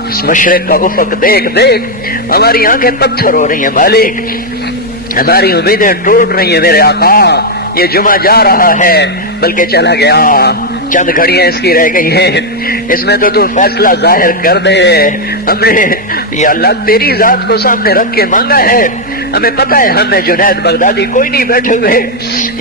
اس مشرق کا افق دیکھ دیکھ ہماری آنکھیں پتھر ہو رہی ہیں مالک، ہماری امیدیں ٹوٹ رہی ہیں میرے آقا۔ یہ جمعہ جا رہا ہے بلکہ چلا گیا، چند گھڑیاں اس کی رہ گئی ہیں، اس میں تو فیصلہ ظاہر کر دے۔ ہم نے یا اللہ تیری ذات کو سامنے رکھ کے مانگا ہے، ہمیں پتہ ہے ہم میں جنید بغدادی کوئی نہیں بیٹھے ہوئے،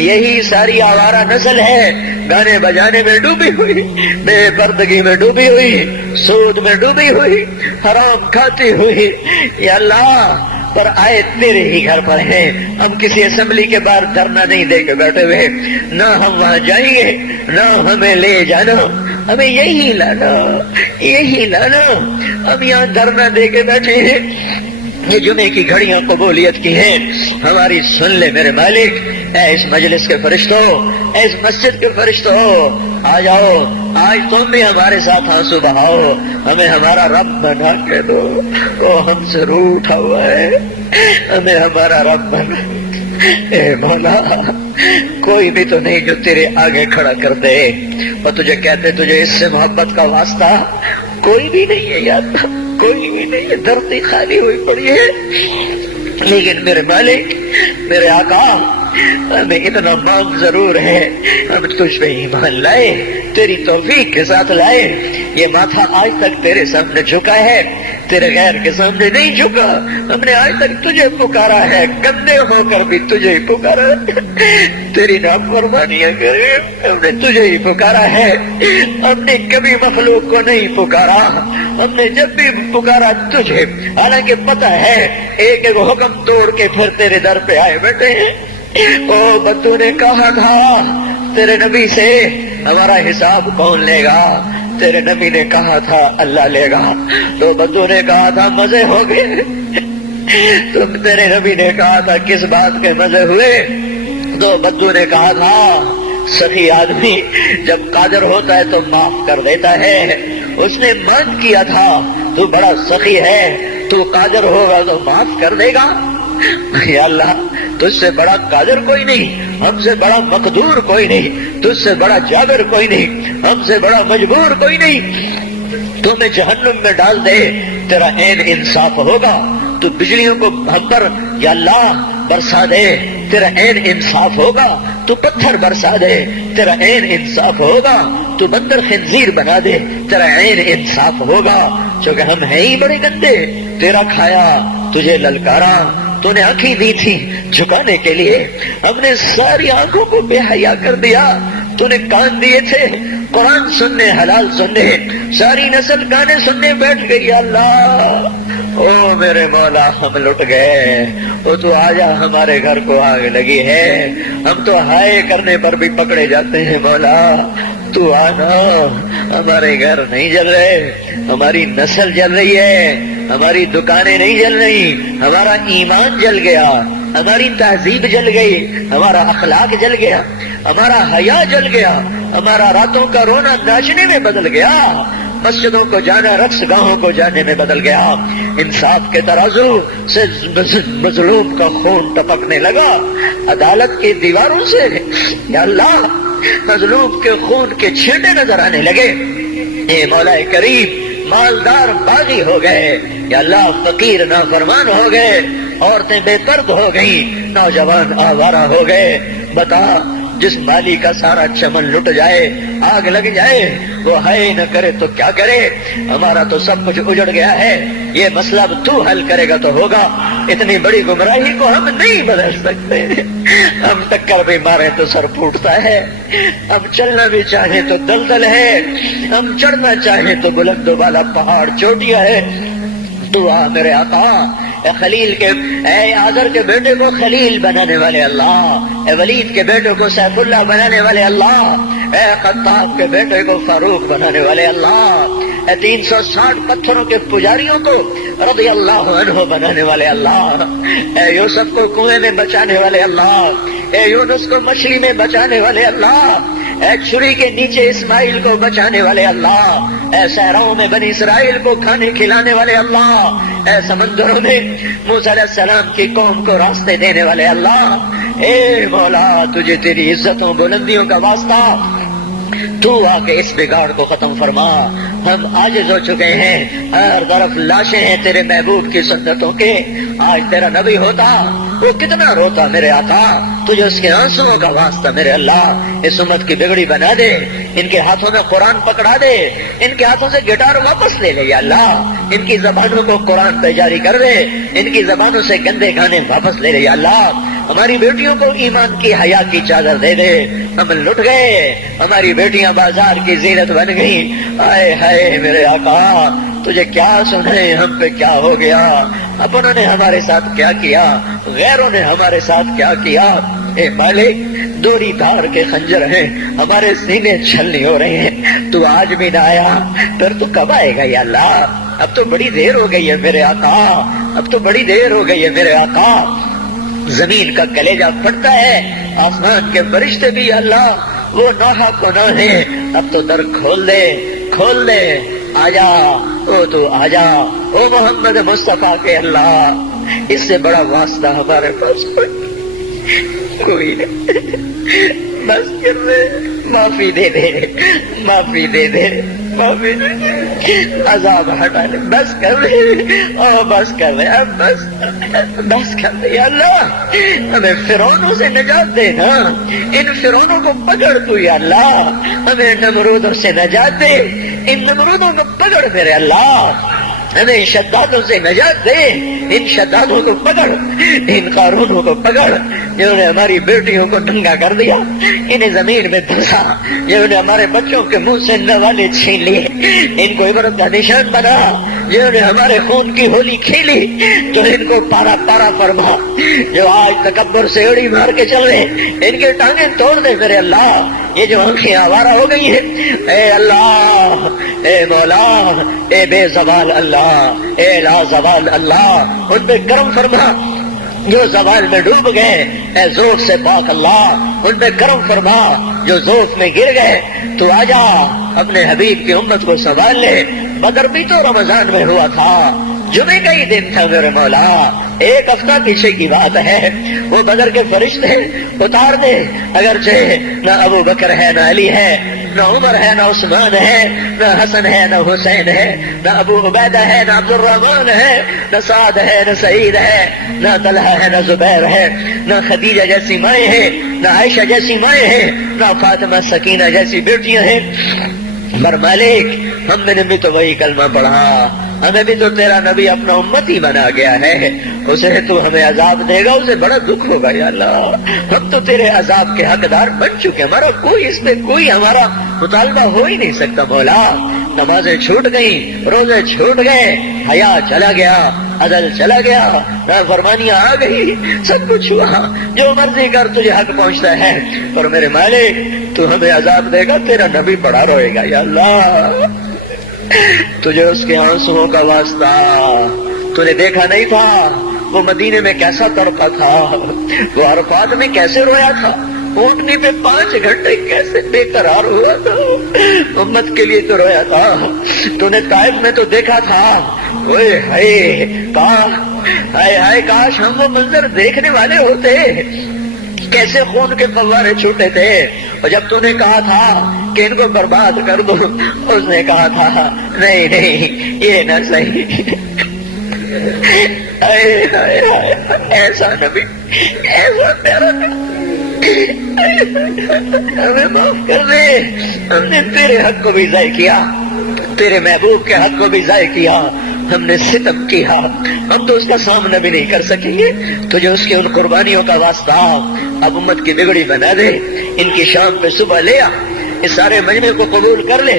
یہی ساری آوارہ نسل ہے، گانے بجانے میں ڈوبی ہوئی، بے پردگی میں ڈوبی ہوئی، سود میں ڈوبی ہوئی، حرام کھاتی ہوئی، یا اللہ پر آئے تیرے ہی گھر پر ہیں، ہم کسی اسمبلی کے باہر دھرنا نہیں دے کے بیٹھے ہوئے، نہ ہم وہاں جائیں گے، نہ ہمیں لے جانا، ہمیں یہی لانا، یہی لانا، ہم یہاں دھرنا دے کے بیٹھے ہیں۔ یہ جمعے کی گھڑیاں قبولیت کی ہیں، ہماری سن لے میرے مالک۔ اے اس مجلس کے فرشتوں، اے اس مسجد کے فرشتوں، آ جاؤ، آج تم بھی ہمارے ساتھ آنسو بہاؤ، ہمیں ہمارا رب بنا کے دو، وہ ہم سے روٹھا ہوا ہے، ہمیں ہمارا رب بنا۔ اے مولا کوئی بھی تو نہیں جو تیرے آگے کھڑا کر دے اور تجھے کہتے تجھے اس سے محبت کا واسطہ، کوئی بھی نہیں ہے یار، کوئی بھی نہیں ہے، دھرتی خالی ہوئی پڑی ہے۔ لیکن میرے مالک، میرے آقا، ہمیں اتنا معاف ضرور ہے، ہم تجھ پہ ایمان لائے، تیری توفیق کے ساتھ لائے، یہ ماتھا آج تک تیرے سامنے جھکا ہے، تیرے غیر کے سامنے نہیں جھکا، ہم نے آج تک تجھے پکارا ہے، گندے ہو کر بھی تجھے ہی پکارا ہے، تیری نافرمانیاں کرے ہم نے تجھے ہی پکارا ہے، ہم نے کبھی مخلوق کو نہیں پکارا، ہم نے جب بھی پکارا تجھے، حالانکہ پتہ ہے ایک ایک حکم توڑ کے پھر تیرے در پہ آئے بیٹھے ہیں۔ او بدو نے کہا تھا تیرے نبی سے ہمارا حساب کون لے گا، تیرے نبی نے کہا تھا اللہ لے گا، تو بدو نے کہا تھا مزے ہو گئے، تم تیرے نبی نے کہا تھا کس بات کے مزے ہوئے، تو بدو نے کہا تھا سخی آدمی جب قادر ہوتا ہے تو معاف کر دیتا ہے، اس نے مان کیا تھا تو بڑا سخی ہے، تو قادر ہوگا تو معاف کر دے گا، یا اللہ تجھ سے بڑا قادر کوئی نہیں، ہم سے بڑا مقدور کوئی نہیں، تجھ سے بڑا جابر کوئی نہیں، ہم سے بڑا مجبور کوئی نہیں، تمہیں جہنم میں ڈال دے تیرا عین انصاف ہوگا، تو بجلیوں کو ہم پر یا اللہ برسا دے تیرا عین انصاف ہوگا، تو پتھر برسا دے تیرا عین انصاف ہوگا، تو بندر خنزیر بنا دے تیرا عین انصاف ہوگا، چونکہ ہم ہیں ہی بڑے گندے، تیرا کھایا تجھے للکارا، تو نے آنکھیں دی تھی جھکانے کے لیے، ہم نے ساری آنکھوں کو بے حیا کر دیا، تو نے کان دیے تھے قرآن سننے حلال سننے، ساری نسل گانے سننے بیٹھ گئی، یا اللہ او میرے مولا ہم لٹ گئے، او تو آجا ہمارے گھر کو آگ لگی ہے، ہم تو ہائے کرنے پر بھی پکڑے جاتے ہیں، مولا تو آنا، ہمارے گھر نہیں جل رہے، ہماری نسل جل رہی ہے، ہماری دکانیں نہیں جل رہی، ہمارا ایمان جل گیا، ہماری تہذیب جل گئی، ہمارا اخلاق جل گیا، ہمارا حیا جل گیا، ہمارا راتوں کا رونا ناچنے میں بدل گیا، مسجدوں کو جانا رقص گاہوں کو جانے میں بدل گیا، انصاف کے ترازو سے مظلوم کا خون ٹپکنے لگا، عدالت کی دیواروں سے یا اللہ مظلوم کے خون کے چھینٹے نظر آنے لگے، اے مولا کریم مالدار باغی ہو گئے، یا اللہ فقیر نافرمان ہو گئے، عورتیں بے درد ہو گئیں، نوجوان آوارہ ہو گئے، بتا جس مالی کا سارا چمن لٹ جائے، آگ لگ جائے، وہ ہائے نہ کرے تو کیا کرے، ہمارا تو سب کچھ اجڑ گیا ہے، یہ مسئلہ اب تو حل کرے گا تو ہوگا، اتنی بڑی گمراہی کو ہم نہیں بدل سکتے، ہم ٹکر بھی مارے تو سر پھوٹتا ہے، ہم چلنا بھی چاہیں تو دلدل ہے، ہم چڑھنا چاہیں تو بلند و بالا پہاڑ چوٹیاں ہے، تو آ میرے آقا، اے خلیل کے اے آذر کے بیٹے کو خلیل بنانے والے اللہ، اے ولید کے بیٹے کو سیف اللہ بنانے والے اللہ، اے خطاب کے بیٹے کو فاروق بنانے والے اللہ، اے 360 پتھروں کے پجاریوں کو رضی اللہ عنہ بنانے والے اللہ، اے یوسف کو کنویں میں بچانے والے اللہ، اے یونس کو مچھلی میں بچانے والے اللہ، اے چھری کے نیچے اسماعیل کو بچانے والے اللہ، اے صحراؤں میں بنی اسرائیل کو کھانے کھلانے والے اللہ، اے سمندروں میں موسیٰ علیہ السلام کی قوم کو راستے دینے والے اللہ، اے مولا تجھے تیری عزتوں بلندیوں کا واسطہ، تو آ کے اس بگاڑ کو ختم فرما، ہم عاجز ہو چکے ہیں، ہر طرف لاشیں ہیں تیرے محبوب کی سنتوں کے، آج تیرا نبی ہوتا وہ کتنا روتا میرے آقا، تجھے اس کے آنسوؤں کا واسطہ میرے اللہ اس امت کی بگڑی بنا دے، ان کے ہاتھوں میں قرآن پکڑا دے، ان کے ہاتھوں سے گٹار واپس لے لے یا اللہ، ان کی زبانوں کو قرآن پہ جاری کر دے، ان کی زبانوں سے گندے گانے واپس لے لے یا اللہ، ہماری بیٹیوں کو ایمان کی حیا کی چادر دے دے، ہم لٹ گئے، ہماری بیٹیاں بازار کی زینت بن گئی، آئے ہائے میرے آقا تجھے کیا سنے، ہم پہ کیا ہو گیا، اپنوں نے ہمارے ساتھ کیا کیا، غیروں نے ہمارے ساتھ کیا کیا، اے مالک دوری دھار کے خنجر ہیں، ہمارے سینے چھلنی ہو رہے ہیں، تو آج بھی نہ آیا، پھر تو کب آئے گا یا اللہ، اب تو بڑی دیر ہو گئی ہے میرے آقا، اب تو بڑی دیر ہو گئی ہے میرے آقا، زمین کا کلیجہ پھٹتا ہے، آسمان کے فرشتے بھی اللہ وہ نوحہ کو نہ ہے، اب تو در کھول دے کھول دے، آجا او تو آجا، او محمد مصطفیٰ کے اللہ، اس سے بڑا واسطہ ہمارے پاس کوئی نہیں، بس کر دے، معافی دے دے، معافی دے دے۔ معافی دے دے، عذاب ہٹا لے، بس کر دے، او بس کر دے، اب بس کر دے یا اللہ، ہمیں فرعونوں سے نجات دے نا، ان فرعونوں کو پکڑ تو یا اللہ، ہمیں نمرودوں سے نجات دے، ان نمرودوں کو پکڑ میرے اللہ، ہمیں شدادوں سے نجات دے، ان شدادوں کو پکڑ، ان قارونوں کو پکڑ جنہوں نے ہماری بیٹیوں کو ننگا کر دیا، انہیں زمین میں دھنسا، جنہوں نے ہمارے بچوں کے منہ سے نوالے چھین لیے، ان کو عبرت کا نشان بنا، جنہوں نے ہمارے خون کی ہولی کھیلی تو ان کو پارا پارا فرما، جو آج تکبر سے اڑی مار کے چل رہے ان کے ٹانگیں توڑ دے میرے اللہ، یہ جو آنکھیں آوارہ ہو گئی ہیں، اے اللہ، اے مولا، اے بے زوال اللہ، اے لا زوال اللہ، ان پہ کرم فرما، جو زوال میں ڈوب گئے، اے ذوق سے پاک اللہ، ان پہ کرم فرما، جو ذوق میں گر گئے، تو آجا اپنے حبیب کی امت کو سنبھال لے، بدر بھی تو رمضان میں ہوا تھا، جمعے کا ہی دن تھا میرے مولا، ایک ہفتہ پیچھے کی بات ہے، وہ بدر کے فرشتے اتار دے، اگرچہ نہ ابو بکر ہے نہ علی ہے، نہ عمر ہے نہ عثمان ہے، نہ حسن ہے نہ حسین ہے، نہ ابو عبیدہ ہے نہ عبد الرحمن ہے، نہ سعد ہے نہ سعید ہے، نہ طلحہ ہے نہ زبیر ہے، نہ خدیجہ جیسی مائیں ہیں، نہ عائشہ جیسی مائیں ہیں، نہ فاطمہ سکینہ جیسی بیٹیاں ہیں، پر مالک ہم نے بھی تو وہی کلمہ پڑھا، ہمیں بھی تو تیرا نبی اپنا امتی بنا گیا ہے، اسے تو ہمیں عذاب دے گا، اسے بڑا دکھ ہوگا یا اللہ، ہم تو تیرے عذاب کے حقدار بن چکے، ہمارا کوئی اس میں کوئی ہمارا مطالبہ ہو ہی نہیں سکتا مولا، نمازیں چھوٹ گئیں، روزے چھوٹ گئے، حیا چلا گیا، عدل چلا گیا، نافرمانیاں آ گئی، سب کچھ ہوا، جو مرضی کر تجھے حق پہنچتا ہے، اور میرے مالک تو ہمیں عذاب دے گا، تیرا نبی بڑا روئے گا یا اللہ، تجھے اس کے آنسوؤں کا واسطہ، تو نے دیکھا نہیں تھا وہ مدینے میں کیسا تڑپا تھا، وہ عرفات میں کیسے رویا تھا، اونٹنی پہ 5 گھنٹے کیسے بے قرار ہوا تھا، امت کے لیے تو رویا تھا، تو نے طائف میں تو دیکھا تھا، اوئے ہائے ہائے ہائے کاش ہم وہ منظر دیکھنے والے ہوتے، کیسے خون کے فوارے چھوٹے تھے، اور جب تو نے کہا تھا کہ ان کو برباد کر دو، اس نے کہا تھا نہیں نہیں یہ نہ صحیح، ایسا نبی، ایسا پیارا نبی، ہمیں معاف کر دے، ہم نے تیرے حق کو بھی ضائع کیا، تیرے محبوب کے حق کو بھی ضائع کیا، ہم نے ستم کیا، ہم تو اس کا سامنا بھی نہیں کر سکیں گے، تجھے اس کی ان قربانیوں کا واسطہ اب امت کی بگڑی بنا دے، ان کی شام پہ صبح لے آ، اس سارے مجمع کو قبول کر لے،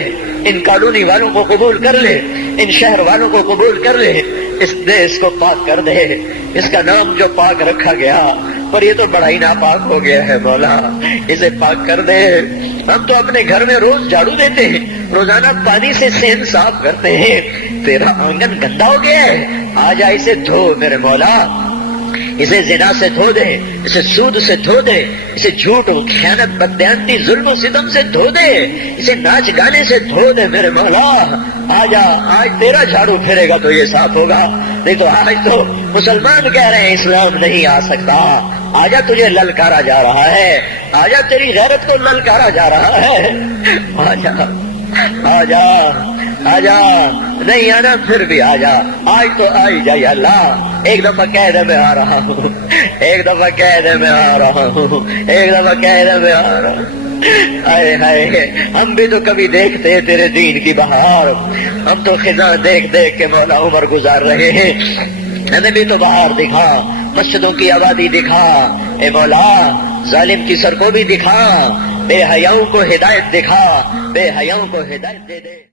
ان کالونی والوں کو قبول کر لے، ان شہر والوں کو قبول کر لے، اس دیس کو پاک کر دے، اس کا نام جو پاک رکھا گیا پر یہ تو بڑا ہی ناپاک ہو گیا ہے مولا، اسے پاک کر دے، ہم تو اپنے گھر میں روز جھاڑو دیتے ہیں، روزانہ پانی سے صحن صاف کرتے ہیں، تیرا آنگن گندا ہو گیا ہے، آ جا اسے دھو میرے مولا، اسے زنا سے دھو دے، اسے سود سے دھو دے، اسے جھوٹ و خیانت بددیانتی ظلم و ستم سے دھو دے، اسے ناچ گانے سے دھو دے میرے مولا، آجا آج تیرا جھاڑو پھرے گا تو یہ صاف ہوگا، نہیں تو آج تو مسلمان کہہ رہے ہیں اسلام نہیں آ سکتا، آجا تجھے للکارا جا رہا ہے، آجا تیری غیرت کو للکارا جا رہا ہے، آجا آجا آجا، نہیں آنا پھر بھی آجا، آج تو آئی جا یا اللہ، ایک دفعہ قید میں آ رہا ہوں، ایک دفعہ قید میں آ رہا ہوں، ایک دفعہ قید میں آ رہا ہوں، آئے ہائے ہم بھی تو کبھی دیکھتے تیرے دین کی بہار، ہم تو خزاں دیکھ دیکھ کے مولا عمر گزار رہے ہیں، ہمیں بھی تو بہار دکھا، مسجدوں کی آبادی دکھا، اے مولا ظالم کی سر کو بھی دکھا، بے حیاؤں کو ہدایت دکھا، بے حیاؤں کو ہدایت دے دے۔